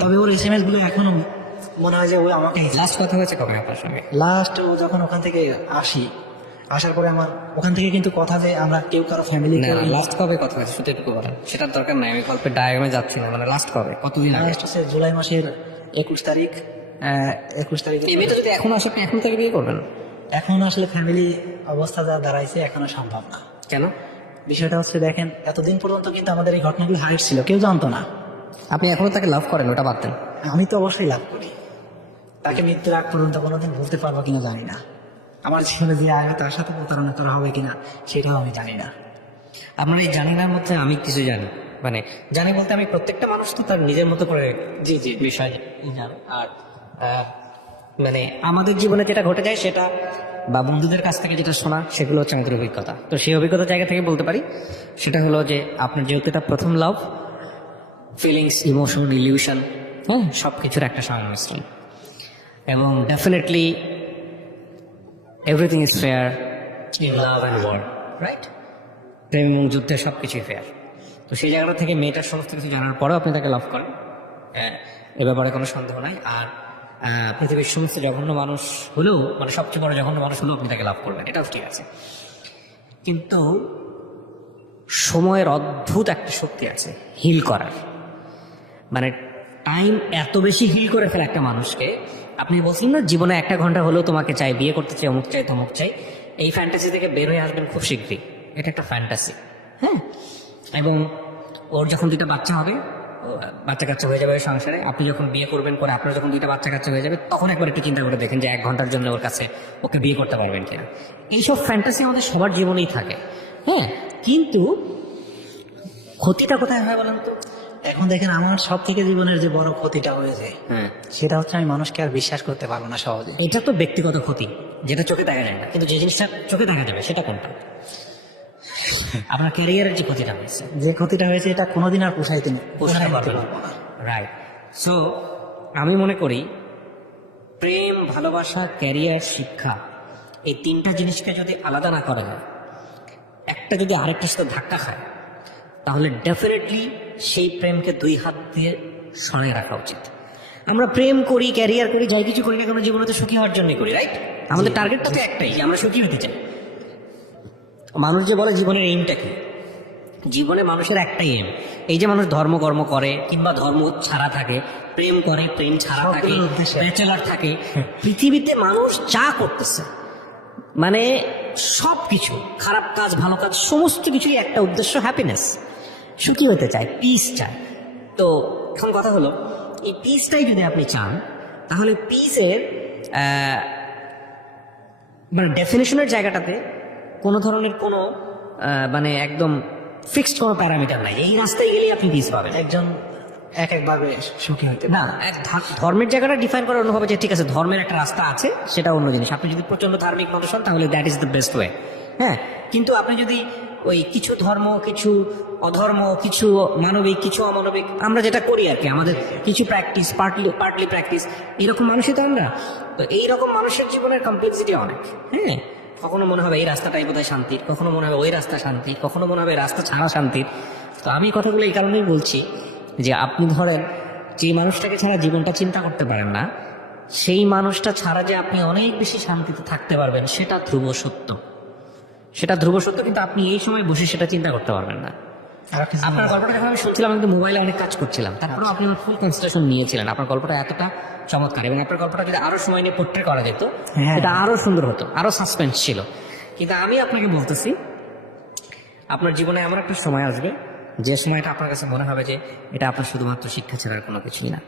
তবে ওর এসএমএস গুলো এখনো মনে হয় যে ও আমাকে লাস্ট কথা হয়েছে কবে আপনার সঙ্গে? লাস্ট ও যখন ওখান থেকে আসার পরে আমার ওখান থেকে কিন্তু কথা যে আমরা কেউ কারো ফ্যামিলি লাস্ট কবে কথা হয়েছে সেটা একটু বলেন। সেটার দরকার নাই, আমি গল্পের ডায়াগ্রামে যাচ্ছি না। মানে লাস্ট কবে, কতদিন আগে? লাস্ট হচ্ছে জুলাই মাসের 21 তারিখ। 21 তারিখে এই মেয়েটা যদি এখন আসে, আপনি এখন থেকে বিয়ে করবেন? এখন আসলে ফ্যামিলি অবস্থা যা দাঁড়াইছে এখনো সম্ভব না। কেন? বিষয়টা হচ্ছে দেখেন, এতদিন পর্যন্ত কিন্তু আমাদের এই ঘটনাগুলো হাইড ছিল, কেউ জানতো না। আপনি এখনো তাকে লাভ করেন, ওটা বাদ দেন। আমি তো অবশ্যই লাভ করি, তাকে মৃত্যুর আগ পর্যন্ত কোনোদিন ভুলতে পারবো কিনা জানি না। আমার জীবনে যে আগে তার সাথে প্রতারণা করা হবে কিনা সেটাও আমি জানি না। আপনার এই জানি নার মধ্যে আমি কিছু জানি, মানে জানি বলতে আমি প্রত্যেকটা মানুষ তো তার নিজের মতো করে বিষয় জানে। আর মানে আমাদের জীবনে যেটা ঘটে যায় সেটা, বা বন্ধুদের কাছ থেকে যেটা শোনা, সেগুলো হচ্ছে আমাদের অভিজ্ঞতা। তো সেই অভিজ্ঞতার জায়গা থেকে বলতে পারি, সেটা হলো যে আপনার যেহেতু এটা প্রথম লাভ, ফিলিংস, ইমোশন, ইলিউশন, হ্যাঁ, সব কিছুর একটা সংমিশ্রণ। এবং definitely everything is fair in love and war, right? প্রেম এবং যুদ্ধে সব কিছুই ফেয়ার। তো সেই জায়গাটা থেকে মেয়েটার সমস্ত কিছু জানার পরেও আপনি তাকে লাভ করেন, এ ব্যাপারে কোনো সন্দেহ নাই। আর পৃথিবীর সমস্ত জঘন্য মানুষ হলেও, মানে সবচেয়ে বড় জঘন্য মানুষ হলেও আপনি তাকে লাভ করবেন, এটাও ঠিক আছে। কিন্তু সময়ের অদ্ভুত একটা শক্তি আছে হিল করার। মানে টাইম এত বেশি হিল করে ফেলে একটা মানুষকে। আপনি বলছেন না, জীবনে 1 ঘন্টা হলেও তোমাকে চাই, বিয়ে করতে চাই, অমুক চাই, তমুক চাই, এই ফ্যান্টাসি থেকে বের হয়ে আসবেন খুব শীঘ্রই। এটা একটা ফ্যান্টাসি, হ্যাঁ। এবং ওর যখন 2টা বাচ্চা হবে, বাচ্চা কাচ্চা হয়ে যাবে সংসারে, আপনি যখন বিয়ে করবেন, পরে আপনার যখন 2টা বাচ্চা কাচ্চা হয়ে যাবে, তখন একবার একটু চিন্তা করে দেখেন যে 1 ঘন্টার জন্য ওর কাছে ওকে বিয়ে করতে পারবেন কিনা। এইসব ফ্যান্টাসি আমাদের সবার জীবনেই থাকে, হ্যাঁ। কিন্তু ক্ষতিটা কোথায় হয় বলেন তো? এখন দেখেন, আমার সব থেকে জীবনের যে বড় ক্ষতিটা হয়েছে, হ্যাঁ, সেটা হচ্ছে আমি মানুষকে আর বিশ্বাস করতে পারবো না সহজে। এটা তো ব্যক্তিগত ক্ষতি, যেটা চোখে দেখা যায় না, কিন্তু যে জিনিসটা চোখে দেখা যাবে সেটা কোনটা? আপনার ক্যারিয়ারের যে ক্ষতিটা হয়েছে, যে ক্ষতিটা হয়েছে, এটা কোনোদিন আর পোষাইতে পারবো না, রাইট? সো আমি মনে করি প্রেম, ভালোবাসা, ক্যারিয়ার, শিক্ষা, এই 3টা জিনিসকে যদি আলাদা না করা যায়, একটা যদি আরেকটার সাথে ধাক্কা খায়, তাহলে ডেফিনেটলি সেই প্রেমকে 2 হাত দিয়ে সরাই রাখা উচিত। আমরা প্রেম করি, ক্যারিয়ার করি, যাই কিছু করি না কেন, জীবনে তো সুখী হওয়ার জন্যই করি, রাইট? আমাদের টার্গেটটা তো একটাই, যে আমরা সুখী হতে চাই। মানুষ যে বলে জীবনের এইমটা কি, জীবনে মানুষের একটাই এম। এই যে মানুষ ধর্মকর্ম করে, কিংবা ধর্ম ছাড়া থাকে, প্রেম করে, প্রেম ছাড়া থাকে, ব্যাচেলার থাকে, পৃথিবীতে মানুষ যা করতেছে, মানে সব কিছু, খারাপ কাজ, ভালো কাজ, সমস্ত কিছুই একটা উদ্দেশ্য, হ্যাপিনেস, সুখী হতে চায়, পিস চায়। তো এখন কথা হলো, এই পিসটাই যদি আপনি চান, তাহলে পিসের মানে ডেফিনেশনের জায়গাটাতে কোনো ধরনের কোনো মানে একদম ফিক্সড কোনো প্যারামিটার নাই। এই রাস্তায় গেলেই আপনি পিস পাবেন। একজন এক একভাবে সুখী হইতে না, ধর্মের জায়গাটা ডিফাইন করা অন্যভাবে, যে ঠিক আছে ধর্মের একটা রাস্তা আছে, সেটা অন্য জিনিস। আপনি যদি প্রচন্ড ধার্মিক মানুষ হন, তাহলে that is the best way, হ্যাঁ। কিন্তু আপনি যদি ওই কিছু ধর্ম, কিছু অধর্ম, কিছু মানবিক, কিছু অমানবিক, আমরা যেটা করি আর কি, আমাদের কিছু প্র্যাকটিস, পার্টলি প্র্যাকটিস, এরকম মানুষই তো আমরা। তো এইরকম মানুষের জীবনের কমপ্লেক্সিটি অনেক, হ্যাঁ। কখনো মনে হবে এই রাস্তাটাই বোধহয় শান্তির, কখনো মনে হবে ওই রাস্তা শান্তির, কখনো মনে হবে রাস্তা ছাড়া শান্তির। তো আমি কথাগুলো এই কারণেই বলছি যে আপনি ধরেন যে মানুষটাকে ছাড়া জীবনটা চিন্তা করতে পারেন না, সেই মানুষটা ছাড়া যে আপনি অনেক বেশি শান্তিতে থাকতে পারবেন, সেটা ধ্রুব সত্য। সেটা ধ্রুব সত্য, কিন্তু আপনি এই সময় বসে সেটা চিন্তা করতে পারবেন না। আর একটা জিনিস- আপনার গল্পটা যখন আমি শুনছিলাম কিন্তু মোবাইলে অনেক কাজ করছিলাম, তারপরেও আপনি আমার ফুল কনসেন্ট্রেশন নিয়েছিলেন। আপনার গল্পটা এতটা চমৎকার, এবং আপনার গল্পটা যদি আরো সময় নিয়ে পোট্রে করা যেত হ্যাঁ। এটা আরো সুন্দর হতো, আরো সাসপেন্স ছিল। কিন্তু আমি আপনাকে বলতেছি, আপনার জীবনে এমন একটা সময় আসবে যে সময়টা আপনার কাছে মনে হবে যে এটা আপনার শুধুমাত্র শিক্ষা ছাড়ার কোনো কিছুই না।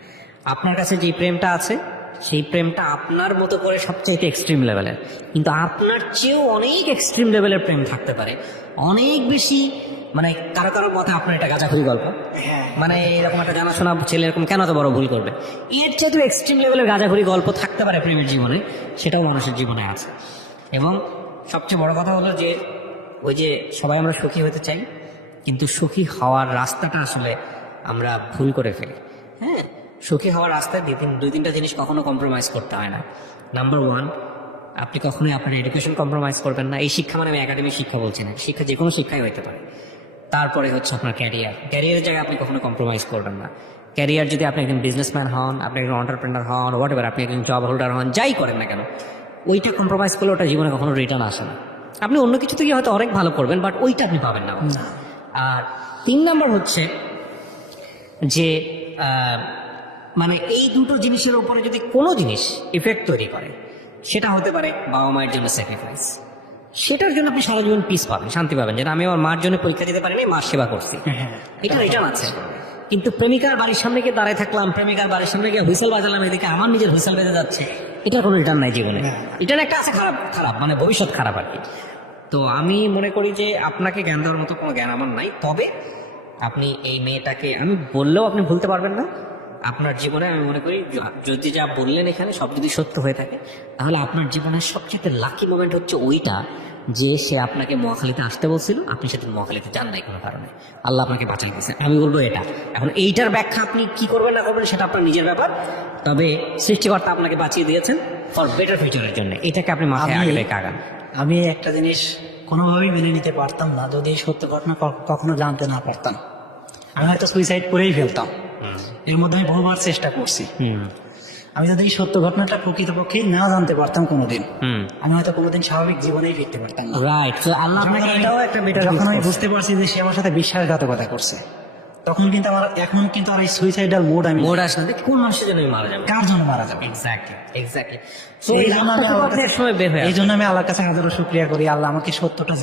আপনার কাছে যে প্রেমটা আছে সেই প্রেমটা আপনার মতো করে সবচাইতে এক্সট্রিম লেভেলের, কিন্তু আপনার চেয়েও অনেক এক্সট্রিম লেভেলের প্রেম থাকতে পারে, অনেক বেশি। মানে কারো কারো মতে আপনার এটা গাঁজাখুরি গল্প, হ্যাঁ। মানে এরকম একটা জানাশোনা ছেলে এরকম কেন এত বড় ভুল করবে, এর চাইতে এক্সট্রিম লেভেলের গাঁজাখুরি গল্প থাকতে পারে প্রেমের জীবনে, সেটাও মানুষের জীবনে আছে। এবং সবচেয়ে বড় কথা হলো যে ওই যে সবাই আমরা সুখী হতে চাই, কিন্তু সুখী হওয়ার রাস্তাটা আসলে আমরা ভুল করে ফেলি। হ্যাঁ, সুখী হওয়ার রাস্তায় দুই তিনটা জিনিস কখনো কম্প্রোমাইজ করতে হয় না। নাম্বার ওয়ান, আপনি কখনোই আপনার এডুকেশন কম্প্রোমাইজ করবেন না। এই শিক্ষা মানে আমি একাডেমিক শিক্ষা বলছি না, শিক্ষা যে কোনো শিক্ষাই হইতে পারে। তারপরে হচ্ছে আপনার ক্যারিয়ারের জায়গায় আপনি কখনো কম্প্রোমাইজ করবেন না। ক্যারিয়ার যদি আপনি একজন বিজনেসম্যান হন, আপনি একজন এন্টারপ্রেনার হন, হোয়াট এভার, আপনি একজন জব হোল্ডার হন, যাই করেন না কেন, ওইটা কম্প্রোমাইজ করলে ওটা জীবনে কখনো রিটার্ন আসে না। আপনি অন্য কিছু থেকে হয়তো অনেক ভালো করবেন, বাট ওইটা আপনি পাবেন না। আর 3 নাম্বার হচ্ছে যে মানে এই দুটো জিনিসের উপরে যদি কোনো জিনিস ইফেক্ট তৈরি করে, সেটা হতে পারে বাবা মায়ের জন্য স্যাক্রিফাইস। সেটার জন্য আপনি সারা জীবন পিস পাবেন, শান্তি পাবেন, যেটা আমি আমার মার জন্য পরীক্ষা দিতে পারিনি, মার সেবা করছি, হ্যাঁ। এটা রিটার্ন আছে। কিন্তু প্রেমিকার বাড়ির সামনে গিয়ে দাঁড়ায় থাকলাম, প্রেমিকার বাড়ির সামনে গিয়ে হুইসেল বাজালাম, এদিকে আমার নিজের হুইসেল বেজে যাচ্ছে, এটার কোনো রিটার্ন নাই জীবনে। রিটার্ন একটা আছে, খারাপ খারাপ মানে ভবিষ্যৎ খারাপ আর কি। তো আমি মনে করি যে আপনাকে জ্ঞান দেওয়ার মতো কোনো জ্ঞান আমার নাই, তবে আপনি এই মেয়েটাকে আমি বললেও আপনি ভুলতে পারবেন না। আপনার জীবনে আমি মনে করি যদি যা বললেন এখানে সব যদি সত্য হয়ে থাকে, তাহলে আপনার জীবনের সবচেয়ে লাকি মোমেন্ট হচ্ছে ওইটা যে সে আপনাকে মহাখালীতে আসতে বলছিল, আপনি সেদিন মহাখালীতে যান নাই কোনো কারণে, আল্লাহ আপনাকে বাঁচাই দিয়েছে। আমি বলবো এটা। এখন এইটার ব্যাখ্যা আপনি কি করবেন না করবেন সেটা আপনার নিজের ব্যাপার, তবে সৃষ্টিকর্তা আপনাকে বাঁচিয়ে দিয়েছেন ফর বেটার ফিউচারের জন্য, এটাকে আপনি মাথায় আমি- আগে রেখে আগান। আমি একটা জিনিস কোনোভাবেই মেনে নিতে পারতাম না, যদি এই সত্য ঘটনা কখনো জানতে না পারতাম। আমি হয়তো সুইসাইড করেই ফেলতাম। এর মধ্যে আমি বহুবার চেষ্টা করছি। আমি যদি এই সত্য ঘটনাটা প্রকৃতপক্ষে না জানতে পারতাম কোনোদিন, আমি হয়তো কোনোদিন স্বাভাবিক জীবনেই ফিরতে পারতাম না। রাইট, তো আল্লাহ আপনাকে এটাও একটা বেটার যখন আমি বুঝতে পারছি যে সে আমার সাথে বিশ্বাসঘাতকতা করছে, তখন কিন্তু আমার এখন কিন্তু আর এই সুইসাইডাল মোড আমি মোড আসলে যে কোন মানুষের জন্য আমি মারা যাবে। কার জন্য মারা যাবে। এক্স্যাক্টলি। এই জন্য আমি আল্লাহর কাছে- সময় বের হয়ে এই জন্য আমি আল্লাহর কাছে হাজারো শুকরিয়া করি, আল্লাহ আমাকে সত্যটা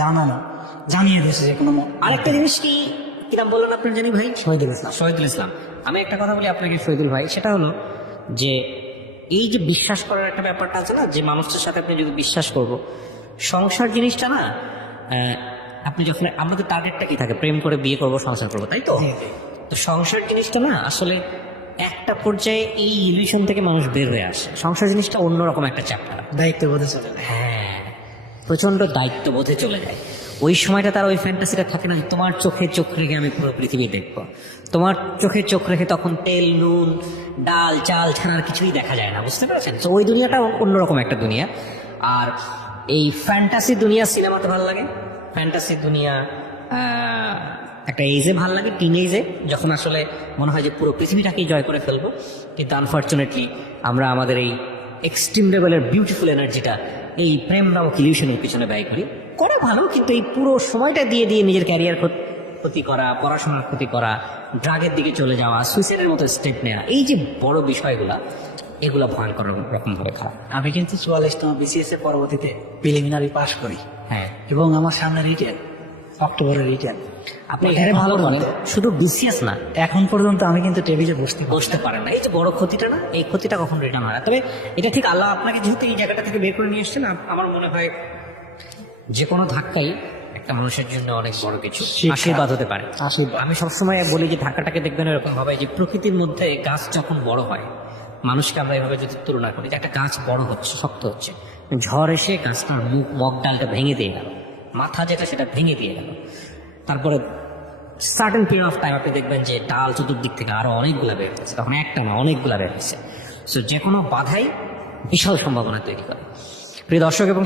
জানিয়ে দিয়েছে যে কোনো আরেকটা জিনিস কি নাম বললেন আপনার জানি ভাই? শহীদুল ইসলাম। শহীদুল ইসলাম। আমি একটা কথা বলি আপনাকে শহীদুল ভাই, সেটা হলো যে এই যে বিশ্বাস করার একটা ব্যাপারটা আছে না, যে মানুষটার সাথে আপনি যদি বিশ্বাস করব, সংসার জিনিসটা না, আপনি যখন আমাদের টার্গেটটা কি থাকে, প্রেম করে বিয়ে করব, সংসার করবো, তাই তো? তো সংসার জিনিসটা না আসলে একটা পর্যায়ে এই ইলিউশন থেকে মানুষ বের হয়ে আসে। সংসার জিনিসটা অন্যরকম একটা চ্যাপ্টার, দায়িত্ব বোধে চলে যায়। হ্যাঁ, প্রচন্ড দায়িত্ববোধে চলে যায়। ওই সময়টা তার ওই ফ্যান্টাসিটা থাকে না যে তোমার চোখে চোখ রেখে আমি পুরো পৃথিবী দেখবো। তোমার চোখে চোখ রেখে তখন তেল নুন ডাল চাল ছাড়ার কিছুই দেখা যায় না, বুঝতে পেরেছেন? তো ওই দুনিয়াটা অন্যরকম একটা দুনিয়া। আর এই ফ্যান্টাসি দুনিয়া সিনেমাতে ভালো লাগে, ফ্যান্টাসি দুনিয়া একটা এজে ভালো লাগে, টিন এজে, যখন আসলে মনে হয় যে পুরো পৃথিবীটাকেই জয় করে ফেলবো। কিন্তু আনফর্চুনেটলি আমরা আমাদের এই এক্সট্রিম লেভেলের বিউটিফুল এনার্জিটা এই প্রেম নামক ইলিউশনের পিছনে ব্যয় করা ভালো, কিন্তু এই পুরো সময়টা দিয়ে দিয়ে নিজের ক্যারিয়ার ক্ষতি করা, পড়াশোনার ক্ষতি করা, ড্রাগের দিকে চলে যাওয়া, সুইসাইডের মতো স্টেপ নেওয়া, এই যে বড় বিষয়গুলা, এগুলো ভয়ঙ্কর রকম ভাবে খারাপ। আমি কিন্তু 44তম বিসিএস এর পরবর্তীতে প্রিলিমিনারি পাস করি, হ্যাঁ, এবং আমার সামনে রিটেন, অক্টোবরের রিটেন। আপনি এখানে ভালো করেন, শুধু বিসিএস না, এখন পর্যন্ত আমি কিন্তু টেবিলে বসতে পারেন না। এই যে বড় ক্ষতিটা না, এই ক্ষতিটা কখন রিটার্ন হয় না। তবে এটা ঠিক আল্লাহ আপনাকে যেহেতু এই জায়গাটা থেকে বের করে নিয়ে এসছেন, আমার মনে হয় যে কোনো ধাক্কাই একটা মানুষের জন্য অনেক বড় কিছু শিক্ষা। আশীর্বাদ হতে পারে। আশীর্বাদ। আমি সবসময় বলি যে ধাক্কাটাকে দেখবেন এরকম ভাবে যে প্রকৃতির মধ্যে গাছ যখন বড় হয়, মানুষকে আমরা এভাবে যদি তুলনা করি যে একটা গাছ বড় হচ্ছে, শক্ত হচ্ছে, ঝড় এসে গাছটার মগ ডালটা ভেঙে দিয়ে গেল, মাথা যেটা সেটা ভেঙে দিয়ে গেল, তারপরে সার্টেন পিরিয়ড অফ টাইম আপনি দেখবেন যে ডাল চতুর্দিক থেকে আরো অনেকগুলা বের হয়েছে, তখন একটা না অনেকগুলা বের হয়েছে। সো যে কোনো বাধাই বিশাল সম্ভাবনা তৈরি করে। প্রিয় দর্শক এবং